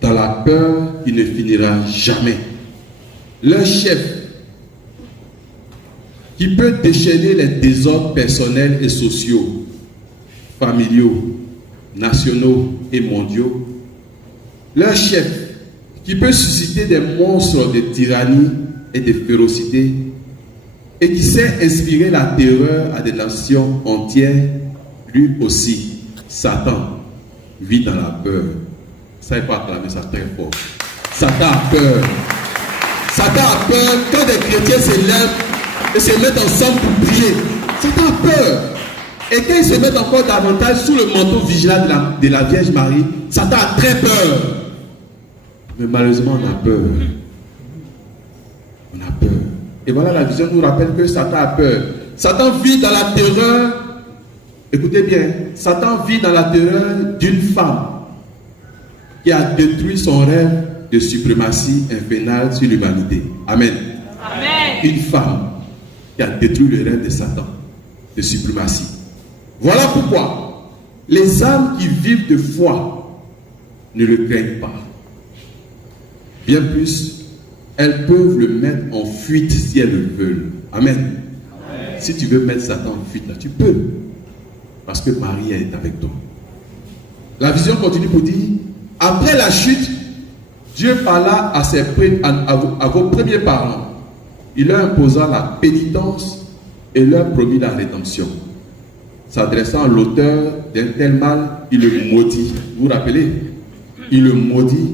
dans la peur qui ne finira jamais. Leur chef, qui peut déchaîner les désordres personnels et sociaux, familiaux, nationaux et mondiaux, leur chef, qui peut susciter des monstres de tyrannie et de férocité, et qui sait inspirer la terreur à des nations entières, lui aussi, Satan, vit dans la peur. Ça, il faut acclamer ça très fort. Satan a peur. Satan a peur quand des chrétiens se lèvent et se mettent ensemble pour prier. Satan a peur. Et quand ils se mettent encore davantage sous le manteau vigilant de la Vierge Marie, Satan a très peur. Mais malheureusement, on a peur. On a peur. Et voilà, la vision nous rappelle que Satan a peur. Satan vit dans la terreur. Écoutez bien. Satan vit dans la terreur d'une femme qui a détruit son rêve de suprématie infernale sur l'humanité. Amen. Amen. Une femme qui a détruit le rêve de Satan de suprématie. Voilà pourquoi les âmes qui vivent de foi ne le craignent pas. Bien plus, elles peuvent le mettre en fuite si elles le veulent. Amen. Amen. Si tu veux mettre Satan en fuite, là, tu peux. Parce que Marie est avec toi. La vision continue pour dire, après la chute, Dieu parla à ses à vos premiers parents. Il leur imposa la pénitence et leur promit la rédemption. S'adressant à l'auteur d'un tel mal, il le maudit. Vous vous rappelez? Il le maudit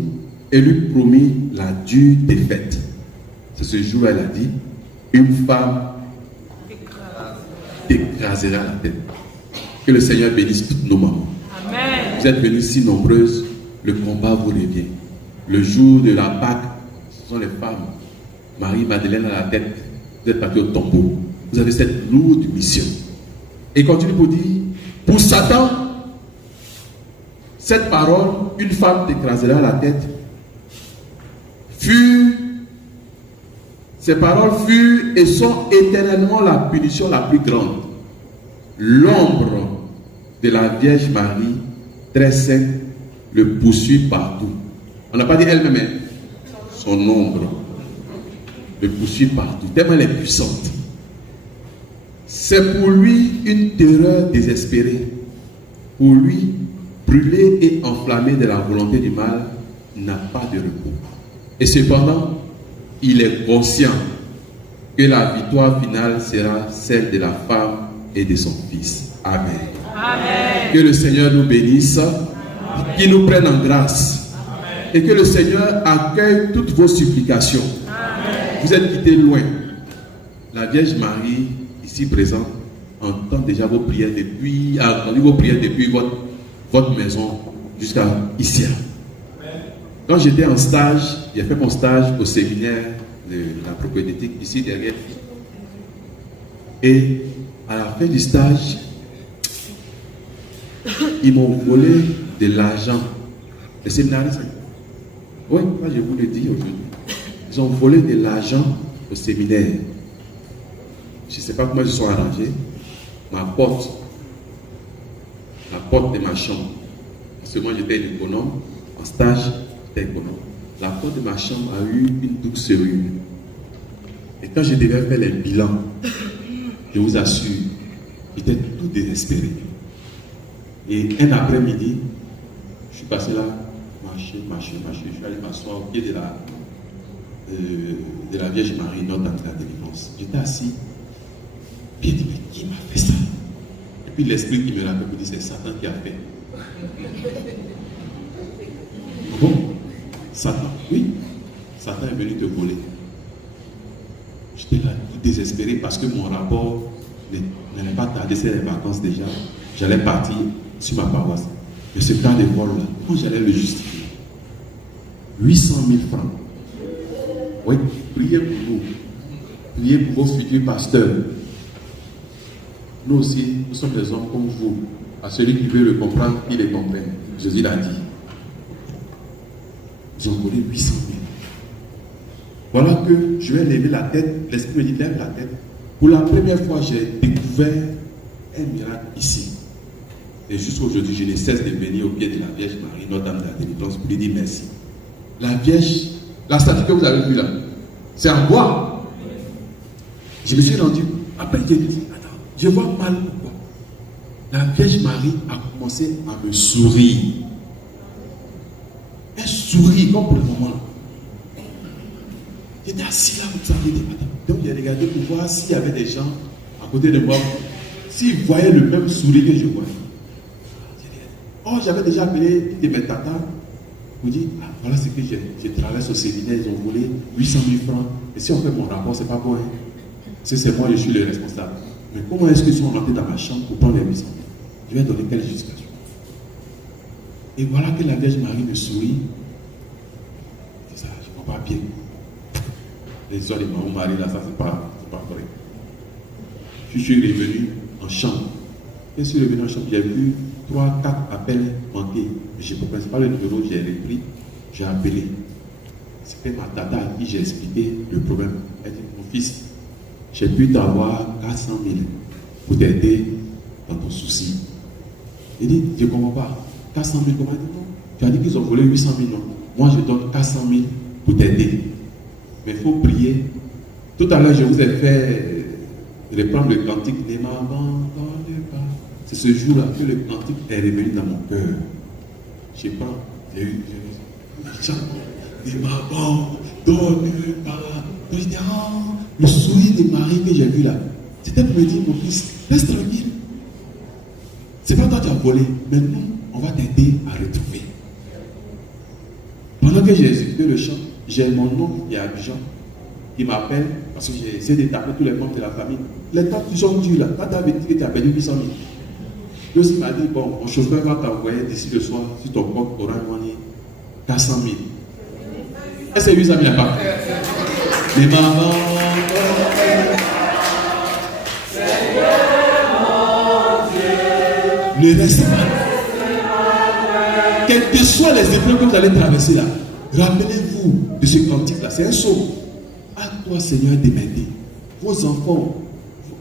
et lui promit la dure défaite. C'est ce jour où elle a dit, une femme t'écrasera la tête. Que le Seigneur bénisse toutes nos mamans. Amen. Vous êtes venues si nombreuses, le combat vous revient. Le jour de la Pâque, ce sont les femmes. Marie-Madeleine à la tête, vous êtes partis au tombeau. Vous avez cette lourde mission. Et continue pour dire, pour Satan, cette parole, une femme t'écrasera la tête, ces paroles furent et sont éternellement la punition la plus grande. L'ombre de la Vierge Marie, très sainte, le poursuit partout. On n'a pas dit elle-même, mais son ombre le poursuit partout, tellement elle est puissante. C'est pour lui une terreur désespérée. Pour lui, brûlé et enflammé de la volonté du mal, n'a pas de repos. Et cependant, il est conscient que la victoire finale sera celle de la femme et de son fils. Amen. Amen. Que le Seigneur nous bénisse, qu'il nous prenne en grâce. Amen. Et que le Seigneur accueille toutes vos supplications. Amen. Vous êtes quittés loin. La Vierge Marie, ici présente, entend déjà vos prières depuis, a entendu vos prières depuis votre maison jusqu'à ici. Quand j'étais en stage, j'ai fait mon stage au séminaire de la prophétique ici derrière. Et à la fin du stage, ils m'ont volé de l'argent. Les séminaristes. Oui, moi je vous le dis aujourd'hui. Ils ont volé de l'argent au séminaire. Je ne sais pas comment ils se sont arrangés. La porte de ma chambre. Parce que moi j'étais un économe, en stage, j'étais économe. La porte de ma chambre a eu une double serrure. Et quand je devais faire les bilans, je vous assure, j'étais tout désespéré. Et un après-midi, je suis passé là, marcher. Je suis allé m'asseoir au pied de la Vierge Marie, notre Dame de la délivrance. J'étais assis. Puis il dit, mais qui m'a fait ça? Et puis l'esprit qui me rappelle, me dit, c'est Satan qui a fait. Bon, Satan, oui, Satan est venu te voler. J'étais là tout désespéré parce que mon rapport n'allait pas tarder, c'est les vacances déjà. J'allais partir sur ma paroisse. Mais ce cas de vol-là, quand j'allais le justifier, 800 000 francs. Oui, priez pour nous. Priez pour vos futurs pasteurs. Nous aussi, nous sommes des hommes comme vous. À celui qui veut le comprendre, il le comprenne. Jésus l'a dit. Ils ont volé 800 000. Voilà que je vais lever la tête. L'esprit me dit, lève la tête. Pour la première fois, j'ai découvert un miracle ici. Et jusqu'à aujourd'hui, je ne cesse de venir au pied de la Vierge Marie, notre Dame de la délivrance, pour lui dire merci. La Vierge, la statue que vous avez vue là, c'est en bois. Je me suis rendu. Après, j'ai dit, attends, je vois mal pourquoi. La Vierge Marie a commencé à me sourire. Elle sourit comme pour le moment là. J'étais assis là, vous savez, donc j'ai regardé pour voir s'il y avait des gens à côté de moi, s'ils voyaient le même sourire que je voyais. Oh, j'avais déjà appelé mes tatas pour dire, ah, voilà ce que je traverse au séminaire, ils ont volé 800 000 francs. Et si on fait mon rapport, c'est pas bon. Hein? C'est moi, je suis le responsable. Mais comment est-ce qu'ils sont rentrés dans ma chambre pour prendre les 800 000? Je vais donner quelle justification? Et voilà que la Vierge Marie me sourit. C'est ça, je ne comprends pas bien. Les histoires de mon mari là, ça c'est pas vrai. Je suis revenu en chambre. Quand je suis revenu en chambre, j'ai vu 3-4 appels manqués. Je ne connaissais pas le numéro, j'ai repris, j'ai appelé. C'était ma tata à qui j'ai expliqué le problème. Elle dit, mon fils, j'ai pu t'avoir 400 000 pour t'aider dans ton souci. Il dit, je ne comprends pas. 400 000, comment? Non. Tu as dit qu'ils ont volé 800 000, non. Moi, je donne 400 000 pour t'aider. Mais il faut prier. Tout à l'heure, je vous ai fait reprendre le cantique. Ne m'abandonne pas. C'est ce jour-là que le cantique est revenu dans mon cœur. Je sais pas. J'ai eu. Ne m'abandonne pas. Je dis, le sourire de Marie que j'ai vu là, c'était pour me dire, mon fils, reste tranquille. C'est pas toi qui as volé, mais nous, on va t'aider à retrouver. Pendant que j'ai exécuté le chant, j'ai mon oncle qui est à Abidjan, qui m'appelle, parce que j'ai essayé de taper tous les membres de la famille. Les temps qui sont durs là, quand tu avais dit que tu as perdu 800 000, lui aussi m'a dit, bon, mon chauffeur va t'envoyer d'ici le soir sur ton compte Orange Money 400 000. Est-ce que 800 000 n'a pas? Les mamans. Ne restez pas. Quelles que soient les épreuves que vous allez traverser là, rappelez-vous de ce cantique-là. C'est un psaume. À toi, Seigneur, de m'aider. Vos enfants,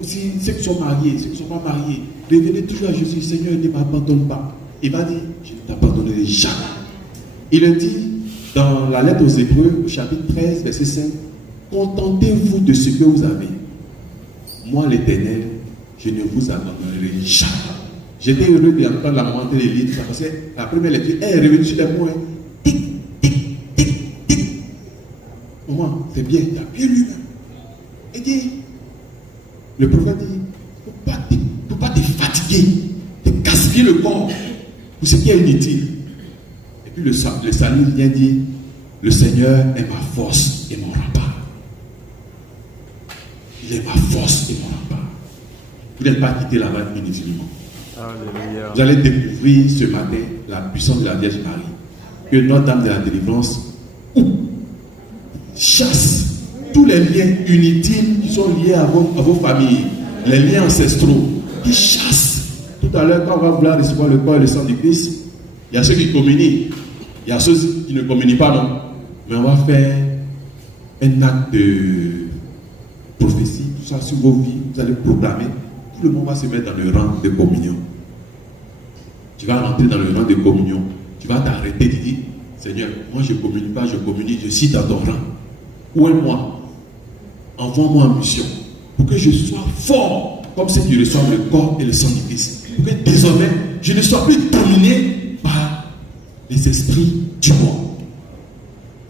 aussi, ceux qui sont mariés, ceux qui ne sont pas mariés, revenez toujours à Jésus. Seigneur, ne m'abandonne pas. Il va dire, je ne t'abandonnerai jamais. Il le dit dans la lettre aux Hébreux, au chapitre 13, verset 5. Contentez-vous de ce que vous avez. Moi, l'Éternel, je ne vous abandonnerai jamais. J'étais heureux d'entendre la maman de l'élite, parce que la première lecture, elle est revenue sur les mots. Tic, tic, tic, tic. Maman, c'est bien, tu as bien lu. Et dit, le prophète dit, il ne faut pas te fatiguer, te gaspiller le corps pour ce qui est inutile. Et puis le salut vient dire, le Seigneur est ma force et mon rempart. Il est ma force et mon rempart. Vous n'êtes pas quitté la vanne inutilement. Alléluia. Vous allez découvrir ce matin la puissance de la Vierge Marie. Que Notre-Dame de la délivrance chasse tous les liens inutiles qui sont liés à vos familles, les liens ancestraux, qui chassent. Tout à l'heure, quand on va vouloir recevoir le corps et le sang du Christ, il y a ceux qui communient, il y a ceux qui ne communient pas, non. Mais on va faire un acte de prophétie, tout ça sur vos vies, vous allez proclamer. Tout le monde va se mettre dans le rang de communion. Tu vas rentrer dans le rang de communion. Tu vas t'arrêter et dire, Seigneur, moi je ne communie pas, je communie, je suis dans ton rang. Où est moi? Envoie-moi en mission. Pour que je sois fort, comme ceux qui reçoivent le corps et le sang du Christ. Pour que désormais, je ne sois plus dominé par les esprits du monde.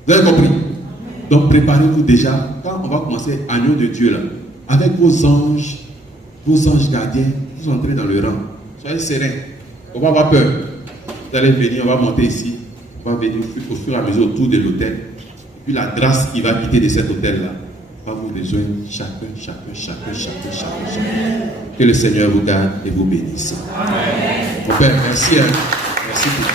Vous avez compris? Donc préparez-vous déjà, quand on va commencer agneau de Dieu là, avec vos anges gardiens, vous entrez dans le rang. Soyez sereins. On va avoir peur. Vous allez venir, on va monter ici. On va venir au fur et à mesure autour de l'hôtel. Et puis la grâce qui va quitter de cet hôtel-là va vous rejoindre chacun. Que le Seigneur vous garde et vous bénisse. Amen. Mon Père, merci. Merci pour tout.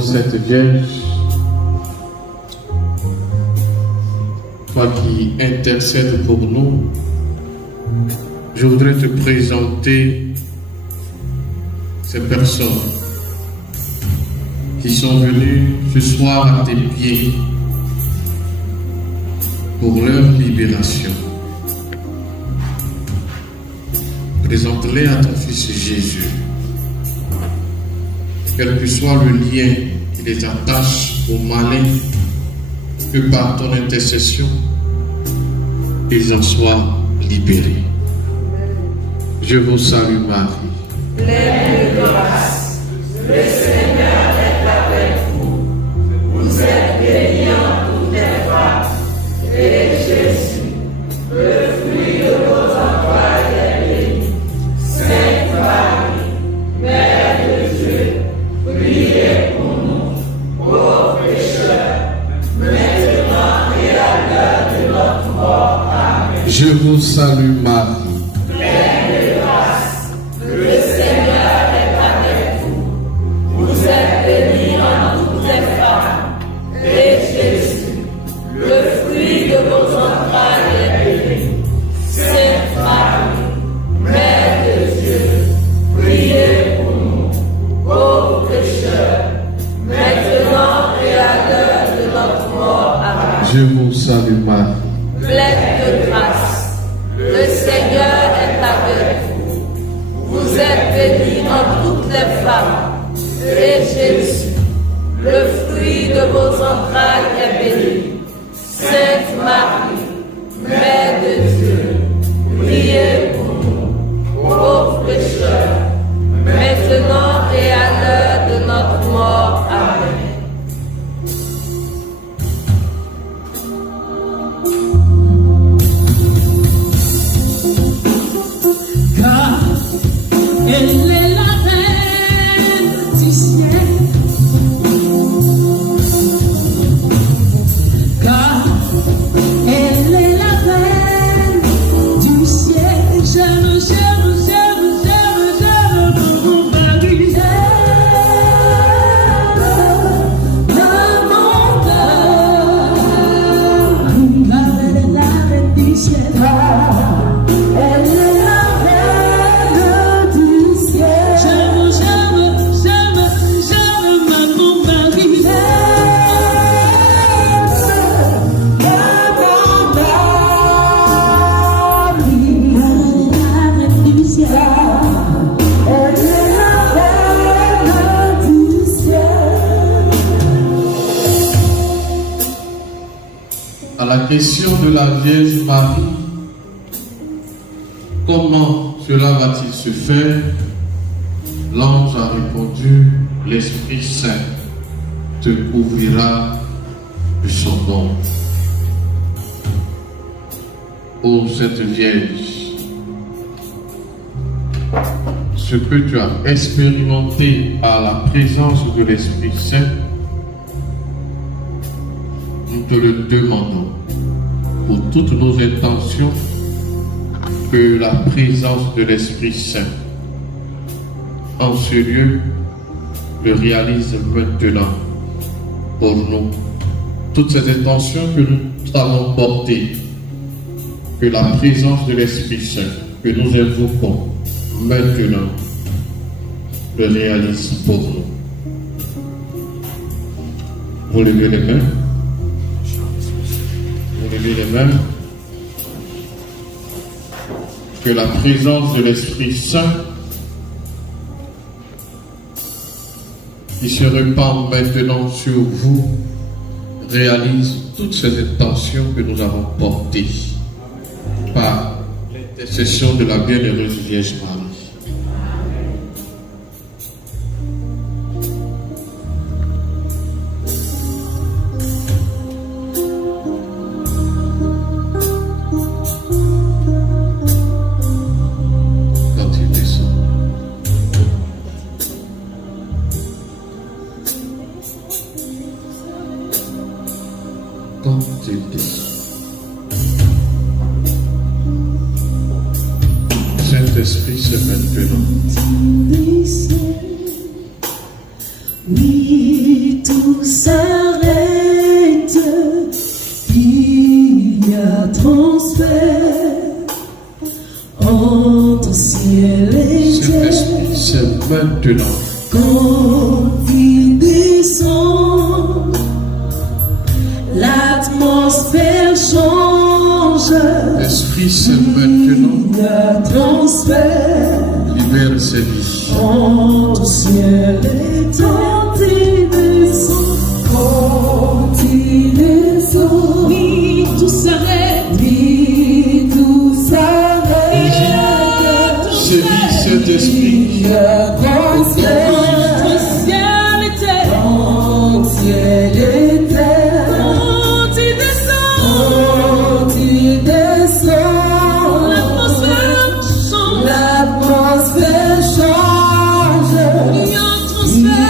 Sainte Vierge, toi qui intercèdes pour nous, je voudrais te présenter ces personnes qui sont venues ce soir à tes pieds pour leur libération. Présente-les à ton Fils Jésus. Quel que soit le lien qui les attache au malin, que par ton intercession, ils en soient libérés. Je vous salue Marie. Pleine de grâce, le Seigneur est avec vous. Je vous salue Marie. Vous êtes bénie entre toutes les femmes, et Jésus, le fruit de vos entrailles, est béni. Sainte Marie, Mère de Dieu, priez pour nous, pauvres pécheurs, maintenant et à l'heure de notre mort. Amen. Je vous salue Marie. Pleine de grâce, le Seigneur est avec vous. Vous êtes bénie entre toutes les femmes, et Jésus, le fruit de vos entrailles, est béni. Sainte Marie, Mère de Dieu, priez pour nous, pauvres pécheurs, maintenant et à l'heure de notre mort. Amen. Car elle est la reine du ciel. Car elle est la reine du ciel. J'aime mon mari. J'aime mon cœur. Car elle est la reine du ciel. Elle est la reine du ciel. J'aime mon mari. À la question de la Vierge Marie, comment cela va-t-il se faire? L'ange a répondu, l'Esprit Saint te couvrira de son nom. Ô Sainte Vierge, ce que tu as expérimenté par la présence de l'Esprit Saint, nous te le demandons pour toutes nos intentions, que la présence de l'Esprit Saint en ce lieu le réalise maintenant pour nous. Toutes ces intentions que nous allons porter, que la présence de l'Esprit Saint que nous invoquons maintenant le réalise pour nous. Vous levez les mains. Vous levez les mains. Que la présence de l'Esprit Saint qui se répand maintenant sur vous réalise toutes ces intentions que nous avons portées par l'intercession de la bienheureuse Vierge Marie. Saint-Esprit, c'est maintenant. Oui, tout s'arrête. Il y a transfert entre ciel et terre. Saint-Esprit, c'est maintenant. Quand il descend, l'atmosphère change. Esprit, c'est maintenant. Il y a transfert Libère ses vies. entre ciel et terre. Quand il descend, oui, tout s'arrête. Oui, tout s'arrête. Sévis, Saint-Esprit. Il y a transfert entre ciel et terre. Entre ciel et terre. Quand il descend, l'atmosphère change. L'atmosphère change. Il y a transfert.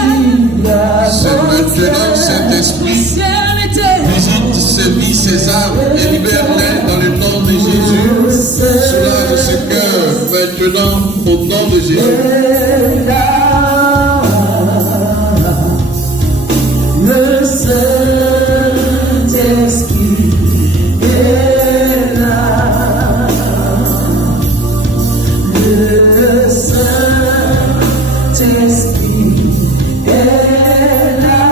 C'est maintenant, Saint-Esprit. Ciel et terre. Visite, sévis ses âmes et libère-les dans le nom de Jésus. maintenant au nom de Jésus. Le Saint-Esprit est là. Le Saint-Esprit est là.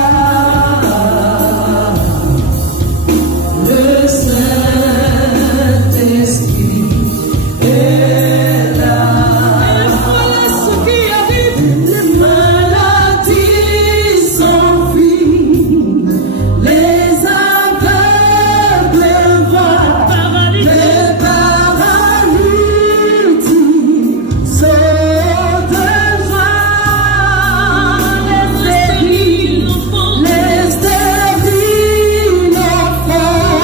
Le Saint-Esprit est là. Et voilà ce qui arrive. Les maladies s'enfuient. Les aveugles voient. Les paralytiques sautent de joie. Les stériles enfants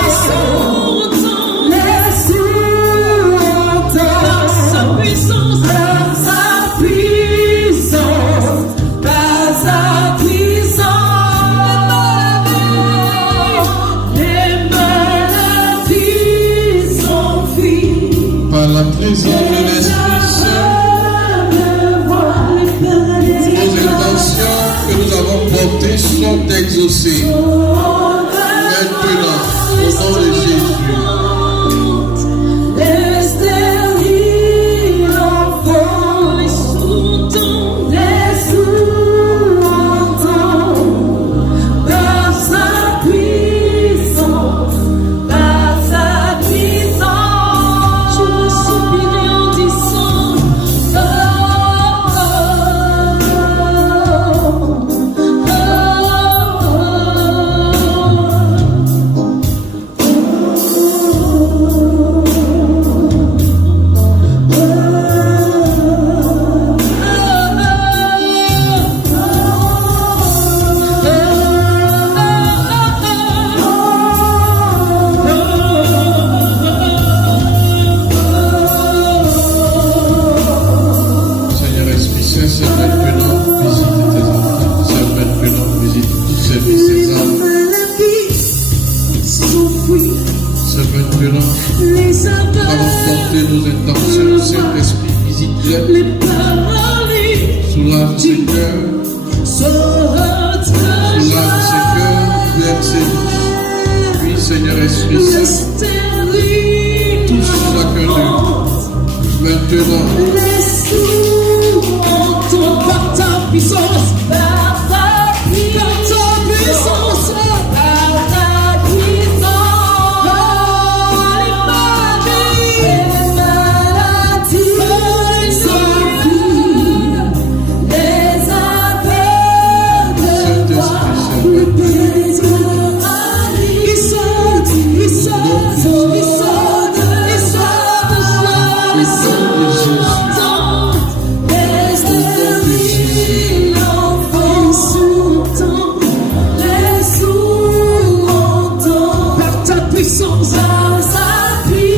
les sourds entendent. Par sa puissance, par sa puissance, les maladies s'enfuient. Par la présence de l'Esprit Saint, nos intentions que nous avons portées sont exaucées. Maintenant, au nom de Jésus. Les stériles enfants, les sourds entendent. Par sa puissance, je me souviens en disant, Seigneur Esprit Saint, c'est maintenant, visite tes enfants. C'est maintenant, visite tout service tes âmes. C'est maintenant, les nous avons porté nos intentions. Saint-Esprit, visite-les. les paralytiques Soulage ses cœurs. Soulage ses cœurs. Viens ses vies. Puis, Seigneur Esprit Saint, touche chacun d'eux. Maintenant, les sourds entendent par ta puissance, par ta puissance, par ta puissance. Les maladies s'enfuient, les aveugles Saint-Esprit Saint, les paralytiques, ils sautent, ils sautent, ils sautent, ils sautent, ils sautent.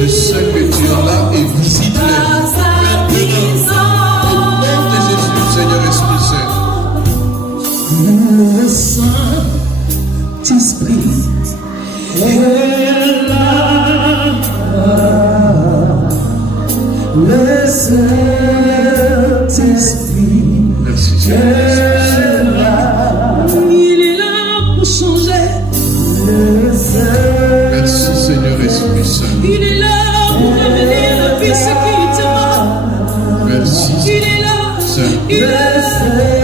je sais que tu es là et visite-les. Maintenant, au nom de Jésus, Seigneur Esprit Saint. Le Saint-Esprit est là. Le Saint-Esprit Merci, Seigneur Esprit Saint. est là. Il est là pour changer. Le Merci, Seigneur Esprit Saint. Il est là pour revenir la vie ce qui te manque. Merci, Il est là. Saint. Il est là.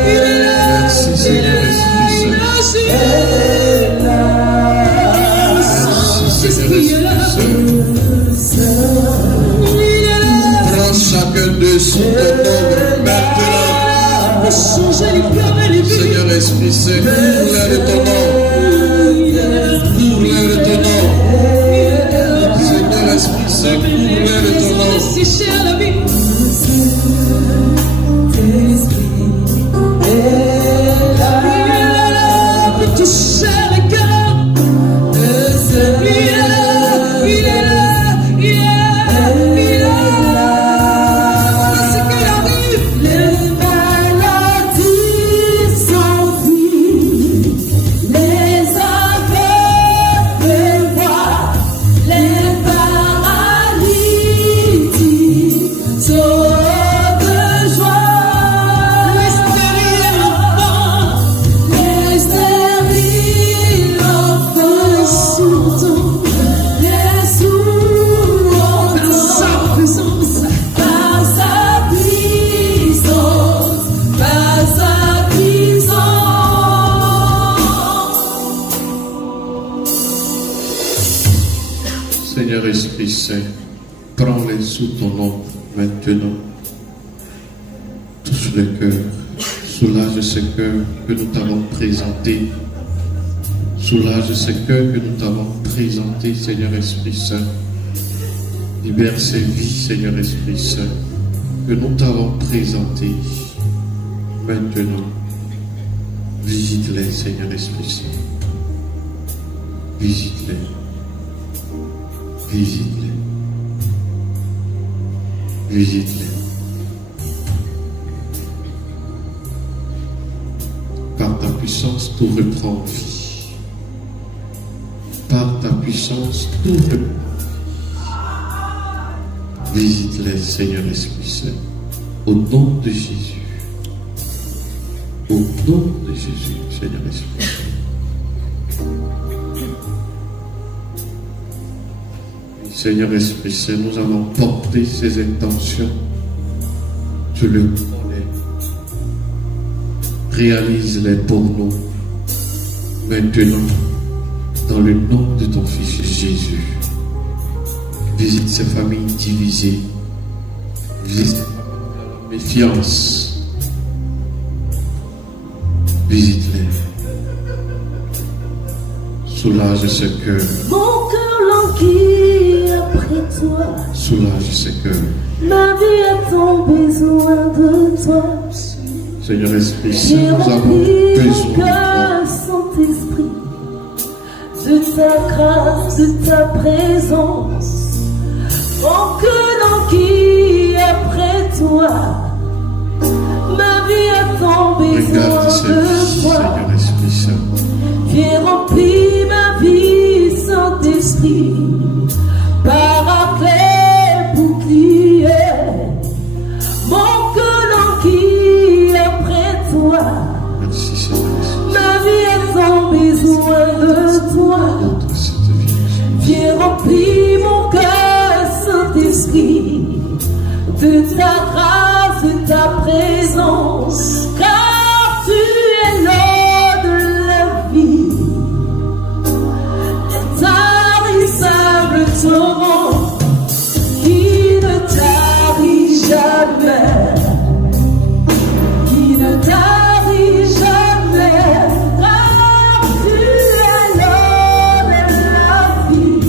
Il est là. Merci, Seigneur Esprit Saint. Merci, Seigneur Esprit Saint. Prends chacun de sous ton ombre maintenant. Seigneur Esprit Saint, couvre-les de ton nom. Couvre-les de ton nom. Seigneur Esprit Saint, couvre-les de ton nom. Si cher la vie. Pour toucher le cœur. Il est là. Il est là. Il est là. Ce qui arrive. Les maladies s'enfuient. Les aveugles voient. Les paralytiques sautent. Saint, prends-les sous ton ombre maintenant. Touche le cœur, soulage ce cœur que nous t'avons présenté. Soulage ce cœur que nous t'avons présenté, Seigneur Esprit Saint. Libère ces vies, Seigneur Esprit Saint, que nous t'avons présenté. Maintenant, visite-les, Seigneur Esprit Saint. Visite-les. Visite-les. Visite-les. Par ta puissance, tout reprend vie. Par ta puissance, tout reprend vie. Visite-les, Seigneur Esprit Saint, au nom de Jésus. Au nom de Jésus, Seigneur Esprit Saint. Seigneur Esprit Saint, nous allons porter ces intentions. Tu le connais. Réalise-les pour nous. Maintenant, dans le nom de ton Fils Jésus. Visite ces familles divisées. Visite la méfiance. Visite-les. Soulage ce cœur. Mon cœur languit après toi. Soulage ce cœur. Ma vie a ton besoin de toi. Seigneur Esprit Saint, J'ai nous avons rempli mon besoin de cœur, toi. Saint-Esprit, de ta grâce, de ta présence. Mon cœur languit après toi. Ma vie a ton Regarde besoin ces de vies, toi. Seigneur Esprit Saint. Viens remplir ma vie, Saint-Esprit, paraclet, bouclier. Mon cœur languit après toi. Merci, Seigneur Esprit. Ma vie a ton besoin de toi. Montre cette vie. Viens remplir mon cœur, Saint-Esprit, de ta grâce, de ta présence, car tu es l'eau de la vie, intarissable torrent qui ne tarit jamais, qui ne tarit jamais, car tu es l'eau de la vie,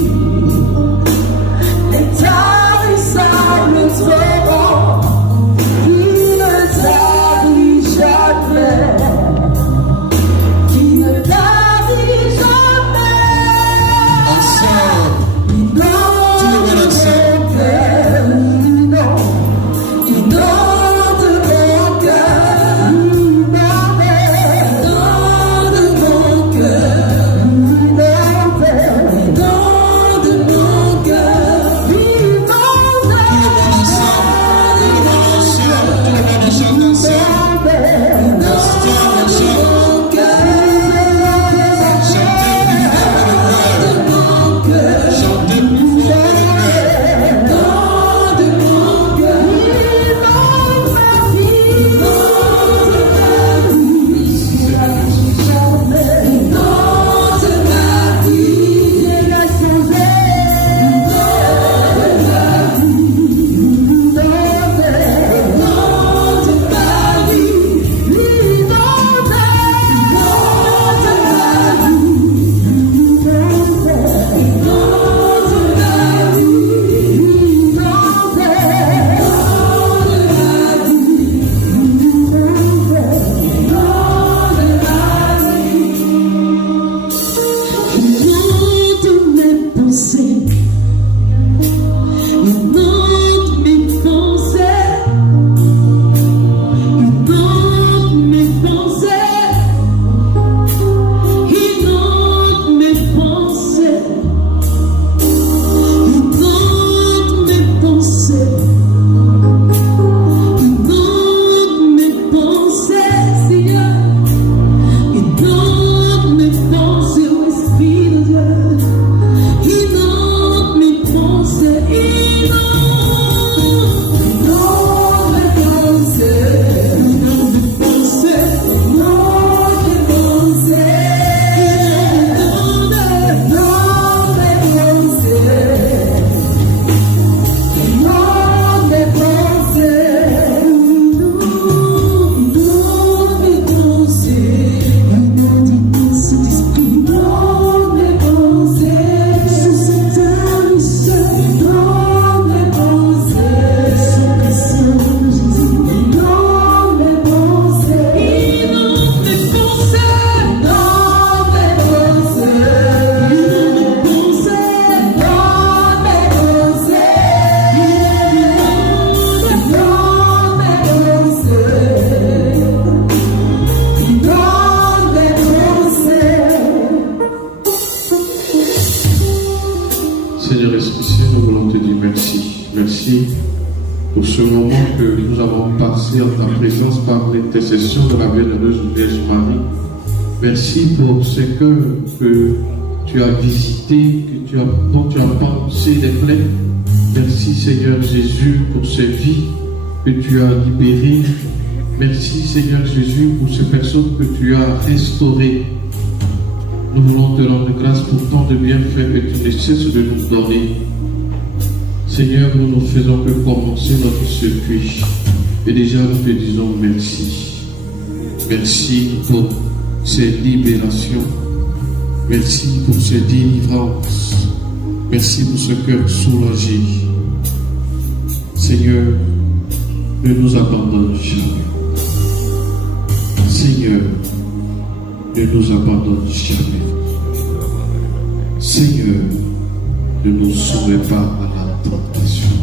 intarissable torrent remercier pour ce moment que nous avons passé en ta présence par l'intercession de la bienheureuse Vierge Marie. Merci pour ce que tu as visité, dont tu as pensé les plaies. Merci Seigneur Jésus pour ces vies que tu as libérées. Merci Seigneur Jésus pour ces personnes que tu as restaurées. Nous voulons te rendre grâce pour tant de bienfaits que tu ne cesses de nous donner. Seigneur, nous ne faisons que commencer notre circuit. Et déjà nous te disons merci. Merci pour ces libérations. Merci pour ces délivrances. Merci pour ce cœur soulagé. Seigneur, ne nous abandonne jamais. Seigneur, ne nous abandonne jamais. Seigneur, ne nous soumets pas à la tentation.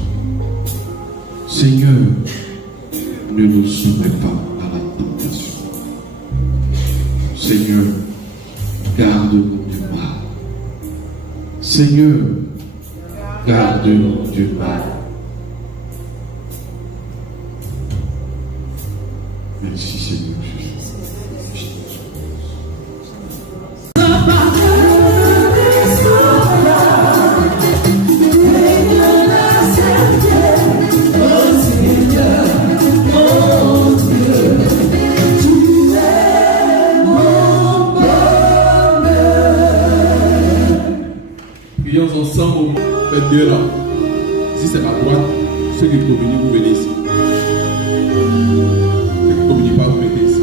Seigneur, ne nous soumets pas à la tentation. Seigneur, garde-nous du mal. Seigneur, garde-nous du mal. Merci Seigneur Jésus. Prions ensemble. Faites 2 rangs. Si c'est ma droite, ceux qui communient, vous venez ici. Ceux qui ne communient pas, vous mettez ici.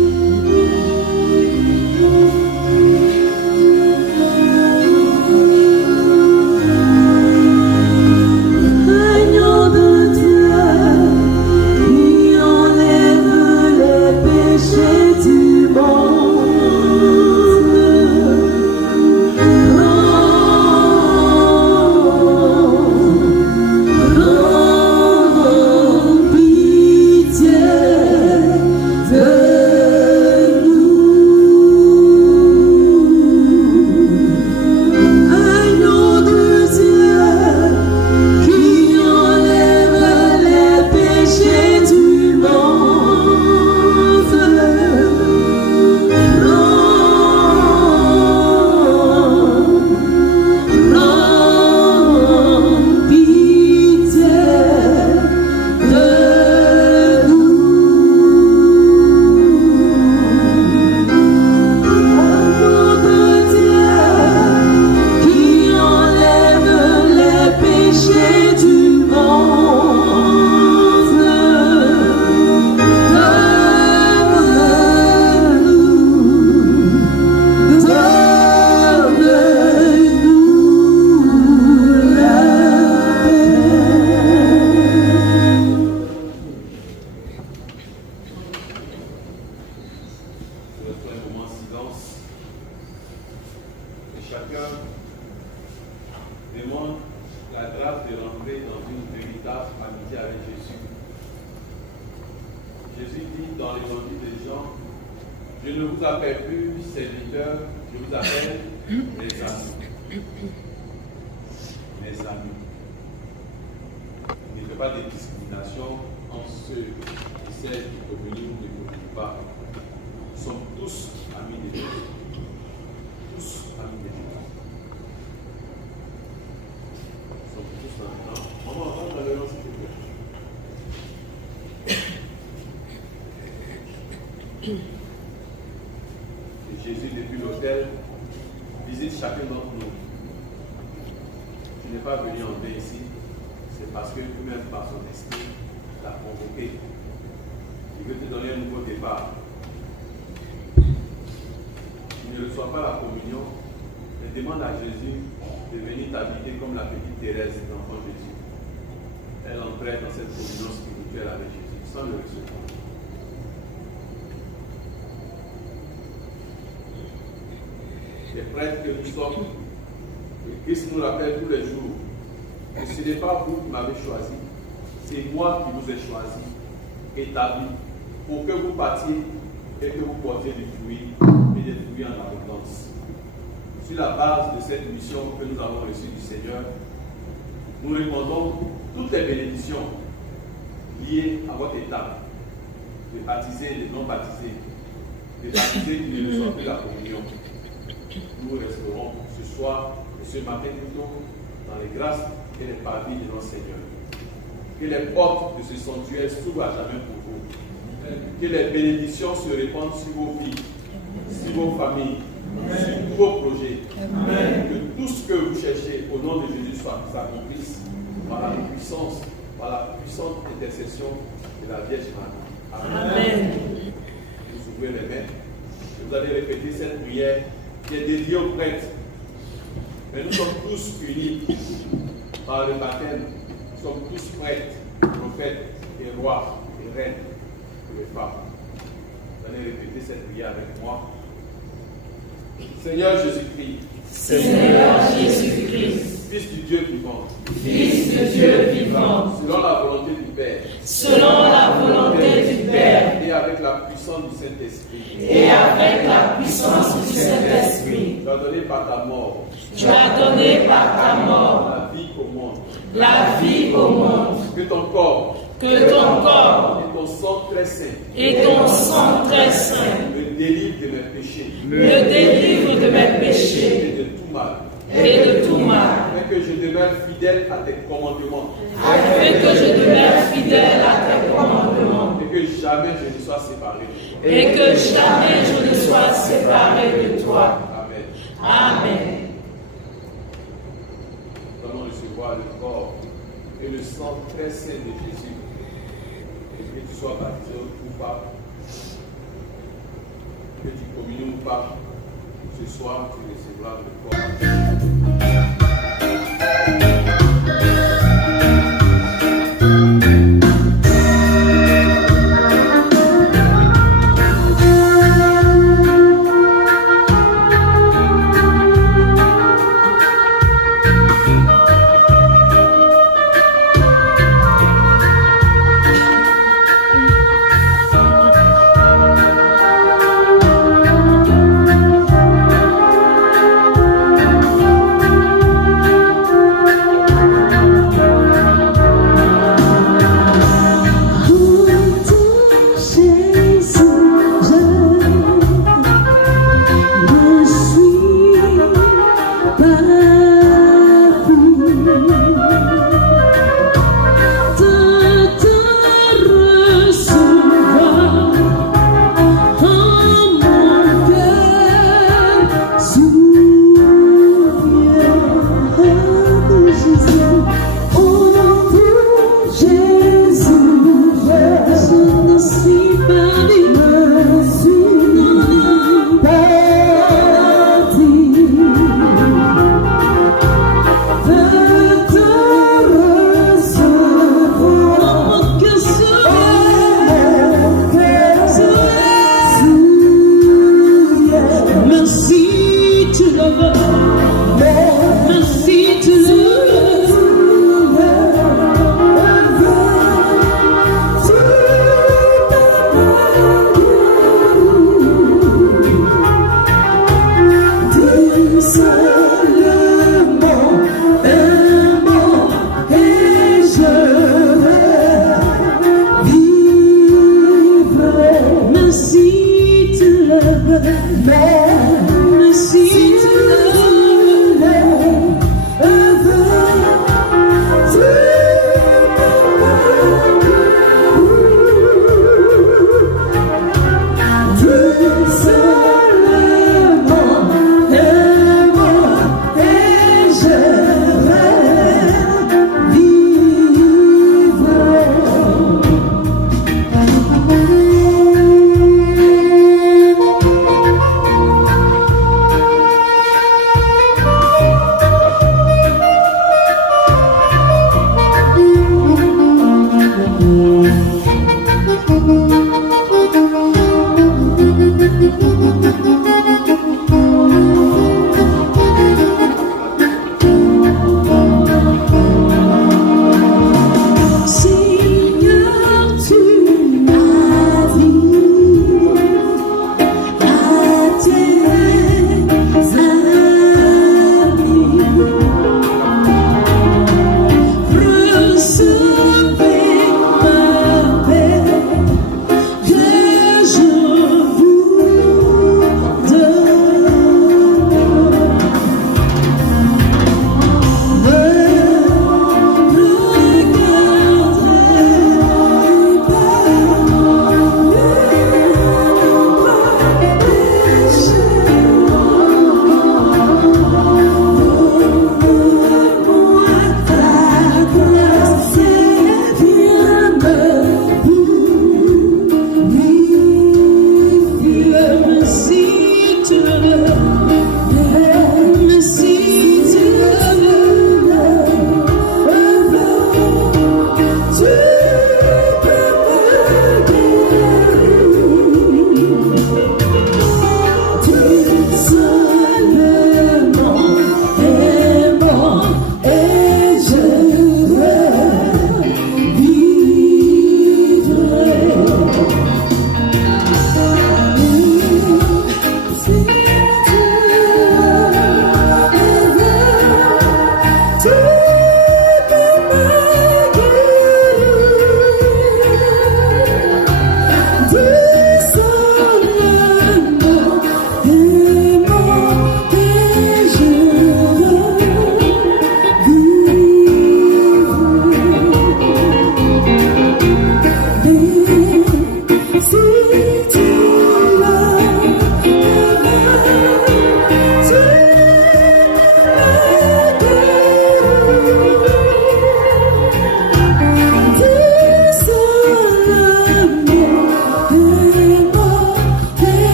Agneau de Dieu, qui enlève les péchés du monde. Jésus, depuis l'autel, visite chacun d'entre nous. Tu n'es pas venu en vain ici, c'est parce que lui-même, par son esprit, t'a convoqué. Il veut te donner un nouveau départ. Tu ne reçois pas la communion, mais demande à Jésus de venir t'habiter comme la petite Thérèse, l'enfant Jésus. Elle entrait dans cette communion spirituelle avec Jésus, sans le recevoir. Les prêtres que nous sommes, et Christ nous l'appelle tous les jours. Et ce n'est pas vous qui m'avez choisi, c'est moi qui vous ai choisi, établi, pour que vous partiez et que vous portiez du fruit, et des fruits en abondance. Sur la base de cette mission que nous avons reçue du Seigneur, nous répondons toutes les bénédictions liées à votre état, de baptisés, de non baptisés, de baptisés qui ne reçoivent plus la communion. Nous resterons ce soir et ce matin plutôt dans les grâces et les parvis de notre Seigneur. Que les portes de ce sanctuaire s'ouvrent à jamais pour vous. Que les bénédictions se répandent sur vos vies, sur vos familles, sur tous vos projets. Que tout ce que vous cherchez au nom de Jésus s'accomplisse par la puissance, par la puissante intercession de la Vierge Marie. Amen. Vous ouvrez les mains. Vous allez répéter cette prière qui est dédiée aux prêtres. Mais nous sommes tous unis par le baptême. Nous sommes tous prêtres, prophètes et rois et reines pour les femmes. Vous allez répéter cette prière avec moi. Seigneur Jésus-Christ. Seigneur Jésus-Christ. Fils du Dieu vivant. Fils de Dieu vivant. Selon la volonté du Père. Selon la volonté du Père. Et avec la puissance du Saint-Esprit. Et avec la puissance du Saint-Esprit. Tu as donné par ta mort. Tu as donné par ta mort. La vie au monde. La vie au monde. Que ton corps. Que ton corps. Et ton sang très saint. Et ton sang très saint. Me délivre de mes péchés. Me délivre de mes péchés. Et de tout mal. Et de tout mal. Afin que je demeure fidèle à tes commandements. Afin que je demeure fidèle à tes commandements. Et que jamais je ne sois séparé. Et que jamais je ne sois séparé de toi. Amen. Amen. Nous allons recevoir le corps et le sang très saint de Jésus. Et que tu sois baptisé ou pas, que tu communies ou pas, ce soir tu recevras le corps.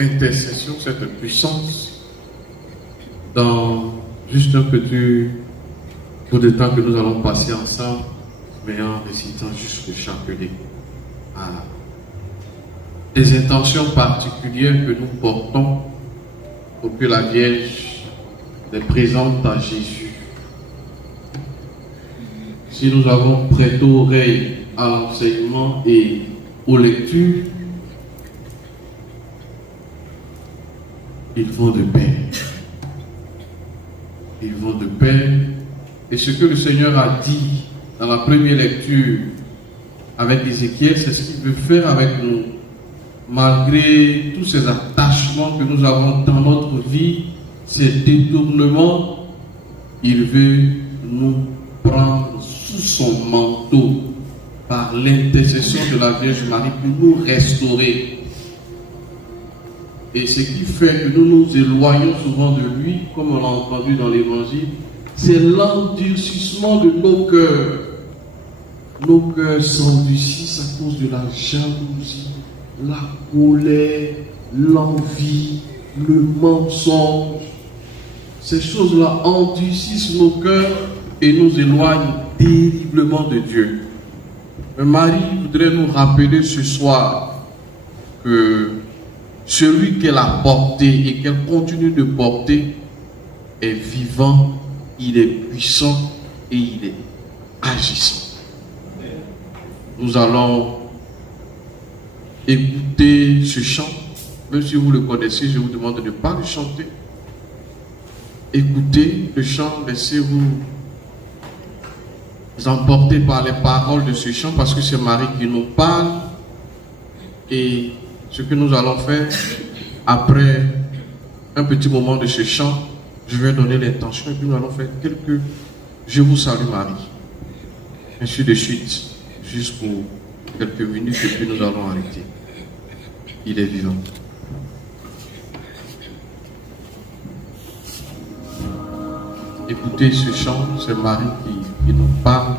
Intercession, cette puissance, dans juste un petit bout de temps que nous allons passer ensemble, mais en récitant juste le chapelet à des intentions particulières que nous portons pour que la Vierge les présente à Jésus. Si nous avons prêté oreille à l'enseignement et aux lectures, ils vont de pair. Ils vont de pair. Et ce que le Seigneur a dit dans la première lecture avec Ézéchiel, c'est ce qu'il veut faire avec nous. Malgré tous ces attachements que nous avons dans notre vie, ces détournements, il veut nous prendre sous son manteau par l'intercession de la Vierge Marie pour nous restaurer. Et ce qui fait que nous nous éloignons souvent de lui, comme on l'a entendu dans l'évangile, c'est l'endurcissement de nos cœurs. Nos cœurs s'endurcissent à cause de la jalousie, la colère, l'envie, le mensonge. Ces choses-là endurcissent nos cœurs et nous éloignent terriblement de Dieu. Mais Marie voudrait nous rappeler ce soir que celui qu'elle a porté et qu'elle continue de porter est vivant, il est puissant et il est agissant. Nous allons écouter ce chant. Même si vous le connaissez, je vous demande de ne pas le chanter. Écoutez le chant, laissez-vous emporter par les paroles de ce chant parce que c'est Marie qui nous parle. Et ce que nous allons faire, après un petit moment de ce chant, je vais donner l'intention et puis nous allons faire quelques « Je vous salue Marie ». Ainsi de suite, juste pour quelques minutes et puis nous allons arrêter. Il est vivant. Écoutez ce chant, c'est Marie qui nous parle.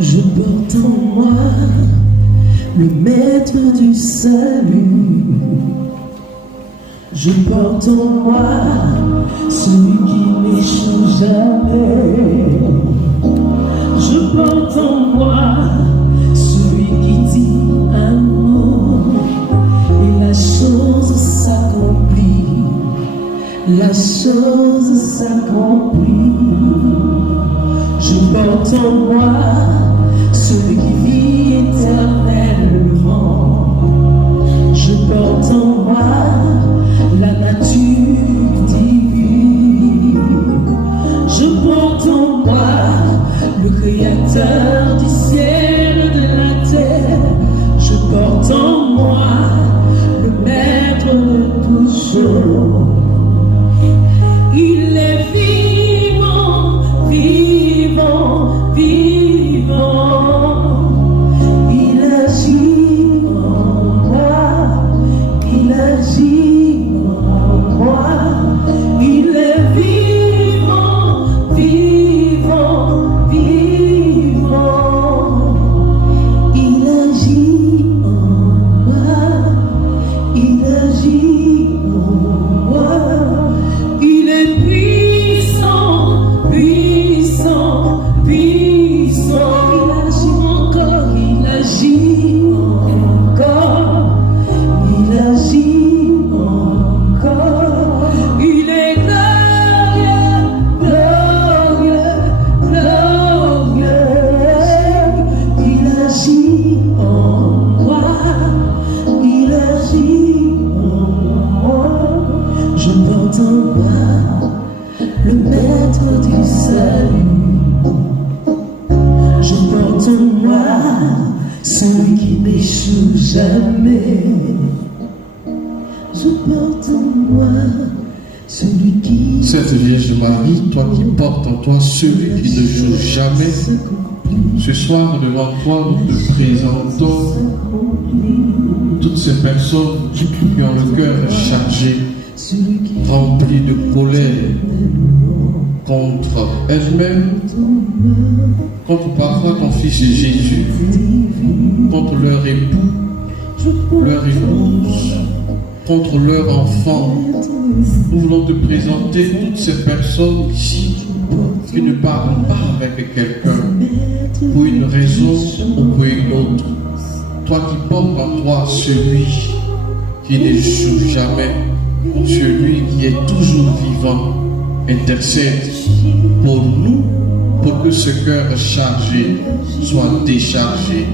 Je porte en moi le maître du salut. Je porte en moi celui qui m'est jamais. Je porte en moi celui qui dit un mot et la chose s'accomplit. La chose s'accomplit. Je porte en moi celui qui vit éternellement. Je porte en moi la nature divine. Je porte en moi le Créateur du ciel et de la terre. Je porte en moi le Maître de toutes choses. Il est vivant, vivant, vivant. Il agit en moi, il agit en moi. Il est vivant, vivant, vivant. Il agit en moi, il agit en moi. Il est puissant, puissant, puissant. Il agit encore, il agit encore. Il est glorieux, glorieux, glorieux. Il agit en moi, il agit en moi. Je porte en moi le Maître du salut. Je porte en moi celui qui n'échoue jamais. Je porte en moi celui qui Sainte Vierge Marie, toi qui portes en toi celui qui ne joue jamais, ce soir devant toi nous te présentons toutes ces personnes qui ont le cœur chargé, rempli de colère contre elles-mêmes, contre parfois ton Fils Jésus, contre leur époux, leur épouse, contre leur enfant. Nous voulons te présenter toutes ces personnes ici qui ne parlent pas avec quelqu'un pour une raison ou pour une autre. Toi qui portes en toi celui qui n'échoue jamais, celui qui est toujours vivant, intercède pour nous, pour que ce cœur chargé soit déchargé,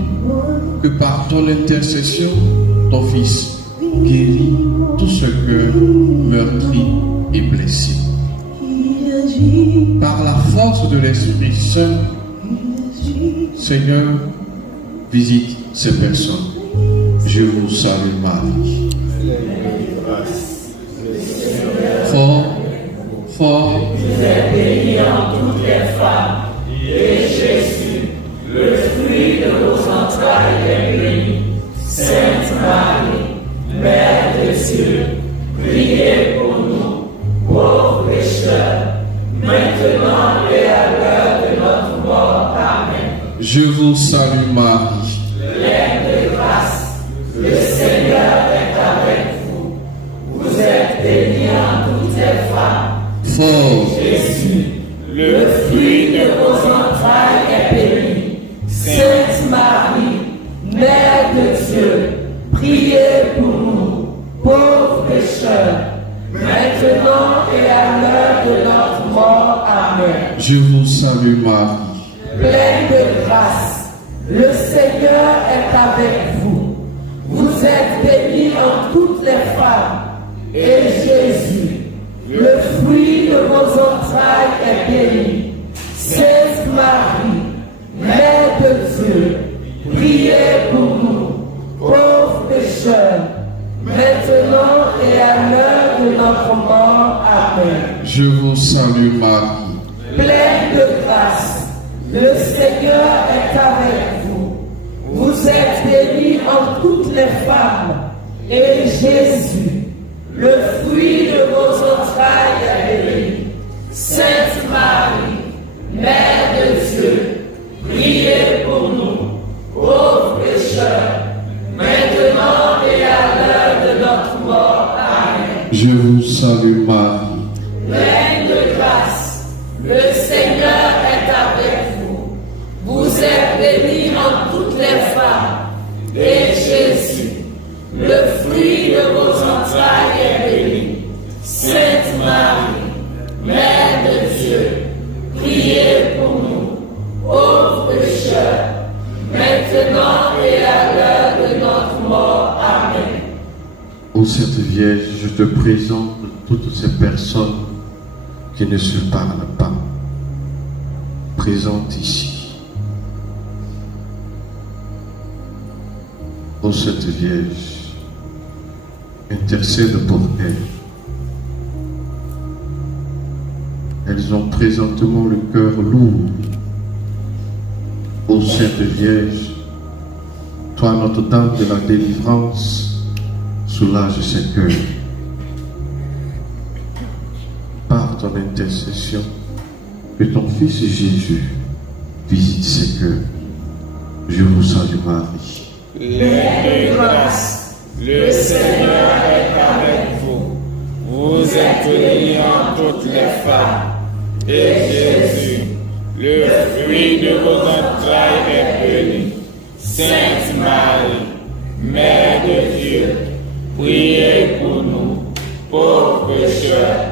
que par ton intercession, ton Fils guérit tout ce cœur meurtri et blessé. Par la force de l'Esprit Saint, Seigneur, visite ces personnes. Je vous salue Marie. Fort, fort. Vous êtes bénie en toutes les femmes, et Jésus, le fruit de vos entrailles, est béni. Sainte Marie, Mère de Dieu, priez pour nous, pauvres pécheurs, maintenant et à l'heure de notre mort. Amen. Je vous salue Marie. Pleine de grâce, le Seigneur est avec vous. Vous êtes bénie en toutes les femmes. Fort. Jésus, le fruit de vos entrailles est béni. Sainte Marie, Mère de Dieu, priez pour nous, pauvres pécheurs, maintenant et à l'heure de notre mort. Amen. Je vous salue Marie. Pleine de grâce, le Seigneur est avec vous. Vous êtes bénie en toutes les femmes, et Jésus, le fruit de vos entrailles est béni. Sainte Marie, Mère de Dieu, priez pour nous, pauvres pécheurs, maintenant et à l'heure de notre mort. Amen. Je vous salue Marie. Pleine de grâce, le Seigneur est avec vous. Vous êtes bénie en toutes les femmes, et Jésus, le fruit de vos entrailles est béni. Sainte Marie, Mère de Dieu, priez pour nous, pauvres pécheurs, maintenant et à l'heure de notre mort. Amen. Je vous salue Marie. Pleine de grâce, le Ô Sainte Vierge, je te présente toutes ces personnes qui ne se parlent pas, présentes ici. Ô Sainte Vierge, intercède pour elles. Elles ont présentement le cœur lourd. Ô Sainte Vierge, toi, Notre-Dame de la délivrance, soulage ces cœurs. Par ton intercession, que ton Fils Jésus visite ces cœurs. Je vous salue Marie. Pleine de grâce, le Seigneur est avec vous. Vous êtes bénie entre toutes les femmes, et Jésus, le fruit de vos entrailles, est béni. Sainte Marie, Mère de Dieu, priez pour nous, pauvres pécheurs,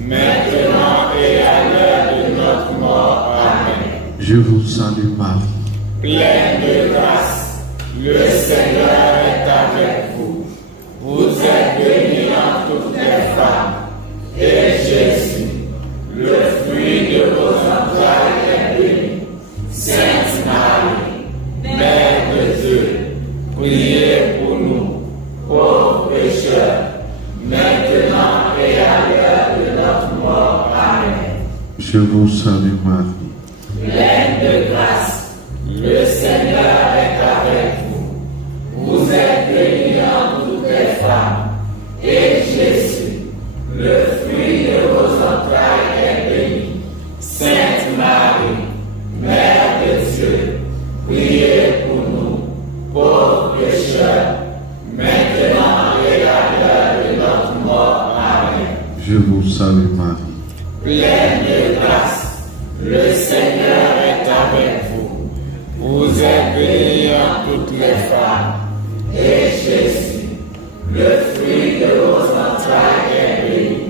maintenant et à l'heure de notre mort. Amen. Je vous salue Marie. Pleine de grâce, le Seigneur est avec vous. Vous êtes bénie entre toutes les femmes, et Jésus, le fruit de vos entrailles, est béni. Sainte Marie, Mère de Dieu, priez pour nous, pauvres pécheurs, maintenant et à l'heure de notre mort. Amen. Je vous salue Marie. Pleine de grâce, le Seigneur est avec vous. Vous êtes bénie entre toutes les femmes, et Jésus, le fruit de vos entrailles, est béni. Sainte Marie, Mère de Dieu, priez pour nous, pauvres pécheurs, maintenant et à l'heure de notre mort. Amen. Je vous salue Marie. Pleine de grâce, le Seigneur est avec vous. Vous êtes bénie entre toutes les femmes, et Jésus, le fruit de vos entrailles, est béni.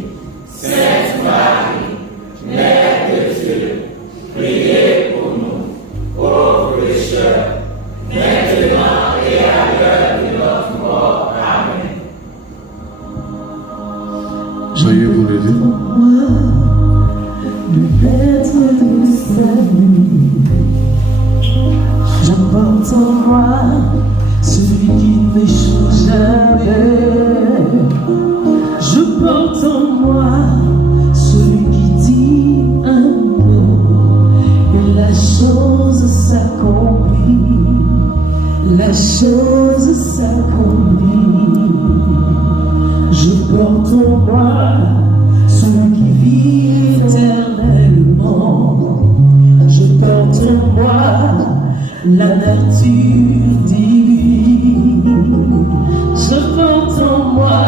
Sainte Marie, Mère de Dieu, priez pour nous, pauvres pécheurs, maintenant et à l'heure de notre mort. Amen. Soyez vous levés. Le maître du salut, j'emporte en moi celui qui n'échoue jamais. Je porte en moi celui qui dit un mot et la chose s'accomplit. La chose s'accomplit. Je porte en moi celui qui vit éternellement. Je porte en moi la nature divine. Je porte en moi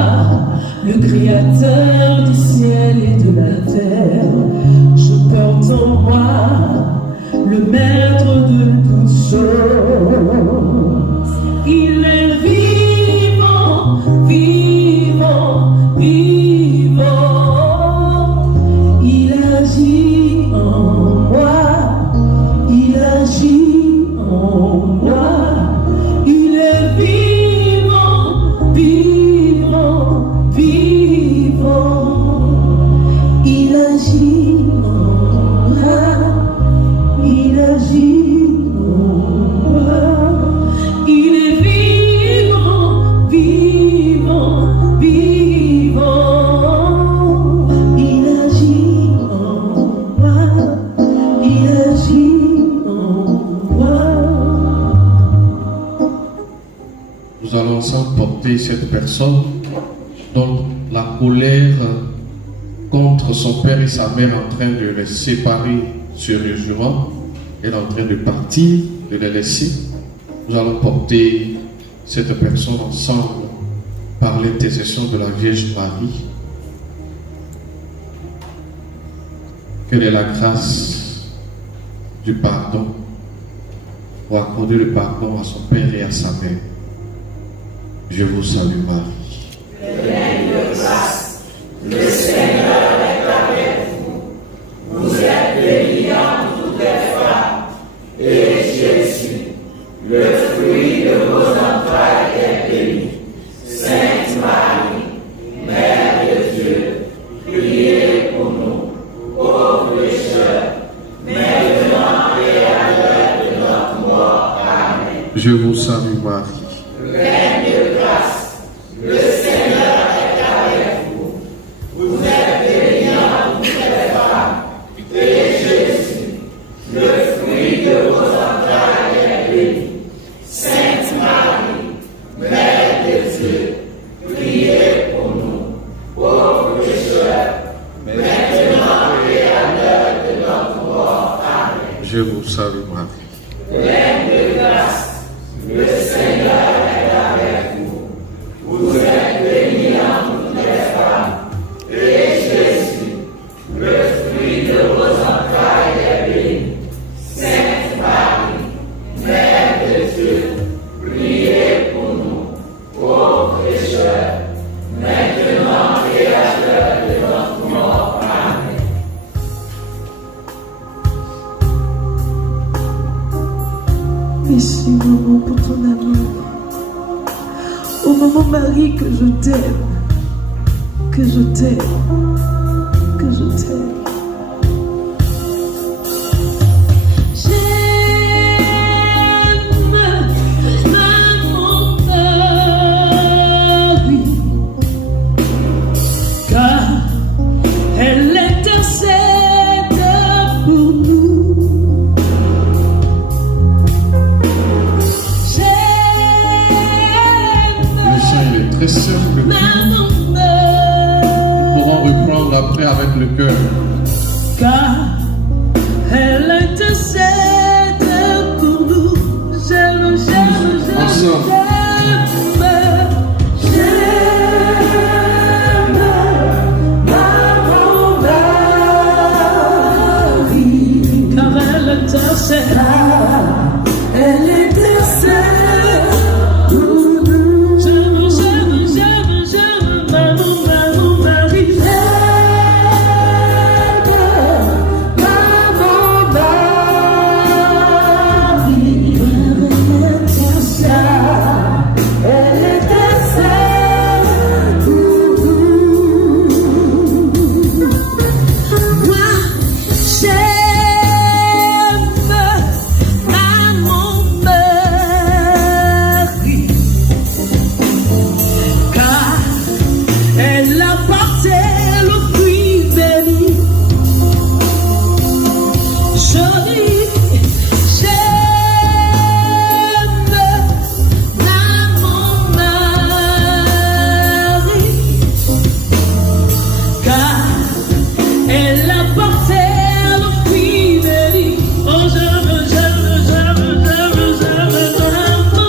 le Créateur du ciel et de la terre. Je porte en moi le Maître de toutes choses. Il est vivant, vivant, vivant. Il agit en moi, il agit en moi. Il est vivant, vivant, vivant. Il agit en moi, il agit en moi. Il est vivant, vivant, vivant. Il agit en moi, il agit en moi. Nous allons ensemble porter cette personne dont la colère contre son père et sa mère en train de les séparer sérieusement. Elle est en train de partir, de les laisser. Nous allons porter cette personne ensemble par l'intercession de la Vierge Marie. Quelle est la grâce du pardon pour accorder le pardon à son père et à sa mère. Je vous salue Marie. Pleine de grâce, le Seigneur est avec vous. Vous êtes bénie entre toutes les femmes, et Jésus, le fruit de vos entrailles, est béni. Sainte Marie, Je vous salue Marie. Pleine de grâce, le Seigneur est avec vous. Vous êtes bénie entre toutes les femmes, et Jésus, le fruit de vos entrailles, est béni. Sainte Marie, Mère de Dieu, priez pour nous, pauvres pécheurs, maintenant et à l'heure de notre mort. Amen. Je vous salue Marie. Pleine de grâce, le Seigneur est avec vous. Vous êtes bénie entre toutes les femmes, et Jésus, le fruit de vos entrailles, est béni. Sainte Marie, Mère de Dieu, priez pour nous, pauvres pécheurs, maintenant et à l'heure de notre mort. Amen. Merci, maman, pour ton amour. Oh, maman Marie, que je t'aime. Que je t'aime. Que je t'aime. J'aime maman Marie, car elle intercède pour nous. Le chant il est très simple. Nous pourrons reprendre après avec le cœur. Car elle intercède pour nous. J'aime, j'aime, j'aime, Ensemble. j'aime maman Marie, car elle intercède. Elle intercède pour nous. J'aime, j'aime, j'aime, j'aime maman Marie. Elle a porté le fruit béni. Jolie, j'aime maman Marie, car elle a porté le fruit béni. Oh, j'aime, j'aime, j'aime, j'aime, j'aime maman.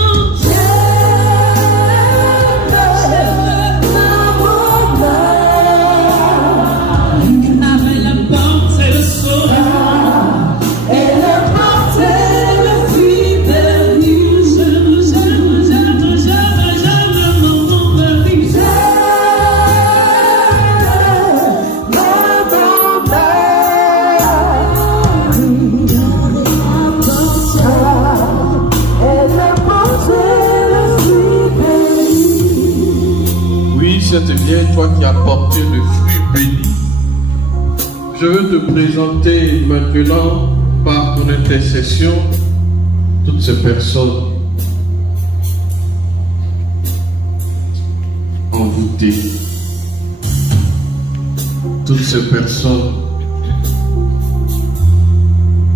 Elle a porté le sauveur, elle a porté le fruit béni. J'aime, j'aime, j'aime, j'aime, j'aime maman Marie. Elle a porté le fruit béni. Oui, c'est bien toi qui as porté le fruit béni. Je veux te présenter maintenant par ton intercession toutes ces personnes envoûtées, toutes ces personnes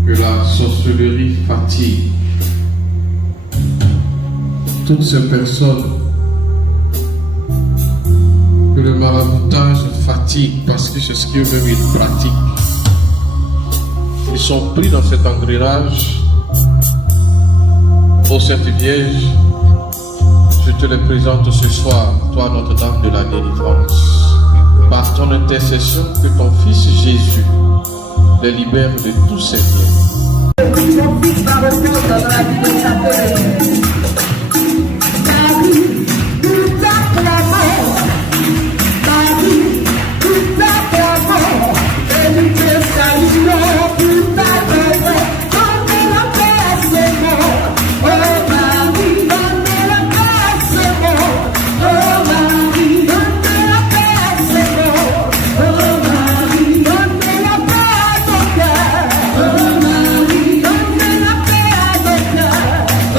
que la sorcellerie fatigue, toutes ces personnes que le maraboutage fatigue parce que c'est ce qu'eux-mêmes ils pratiquent. Ils sont pris dans cet engrenage. Ô Sainte Vierge, je te les présente ce soir, toi Notre-Dame de la délivrance. Par ton intercession, que ton Fils Jésus les libère de tous ces biens. Oh,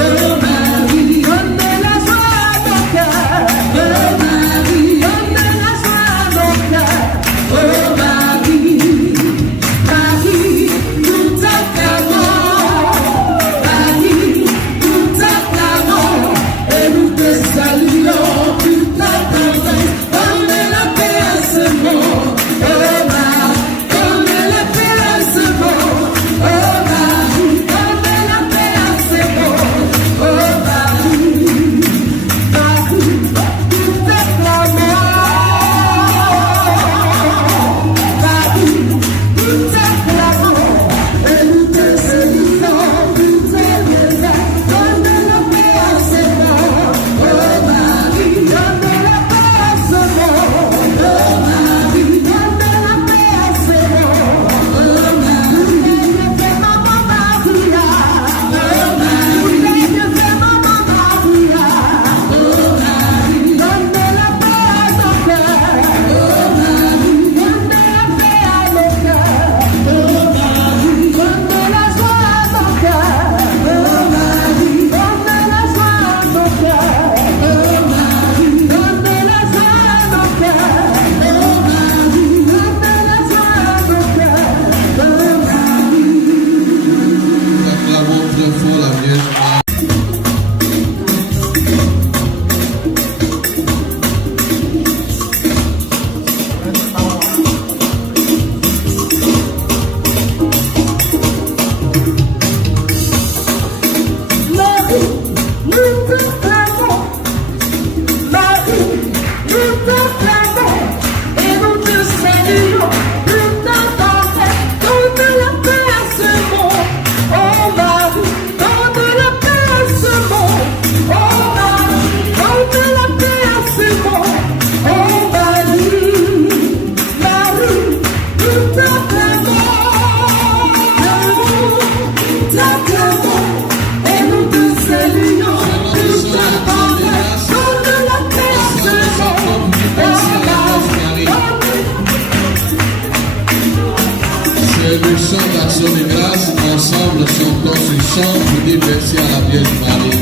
que nous chantons l'action de grâce, ensemble chantons ce chant pour dire merci à la Vierge Marie.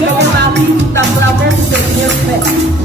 Marie, nous t'acclamons pour tes bienfaits.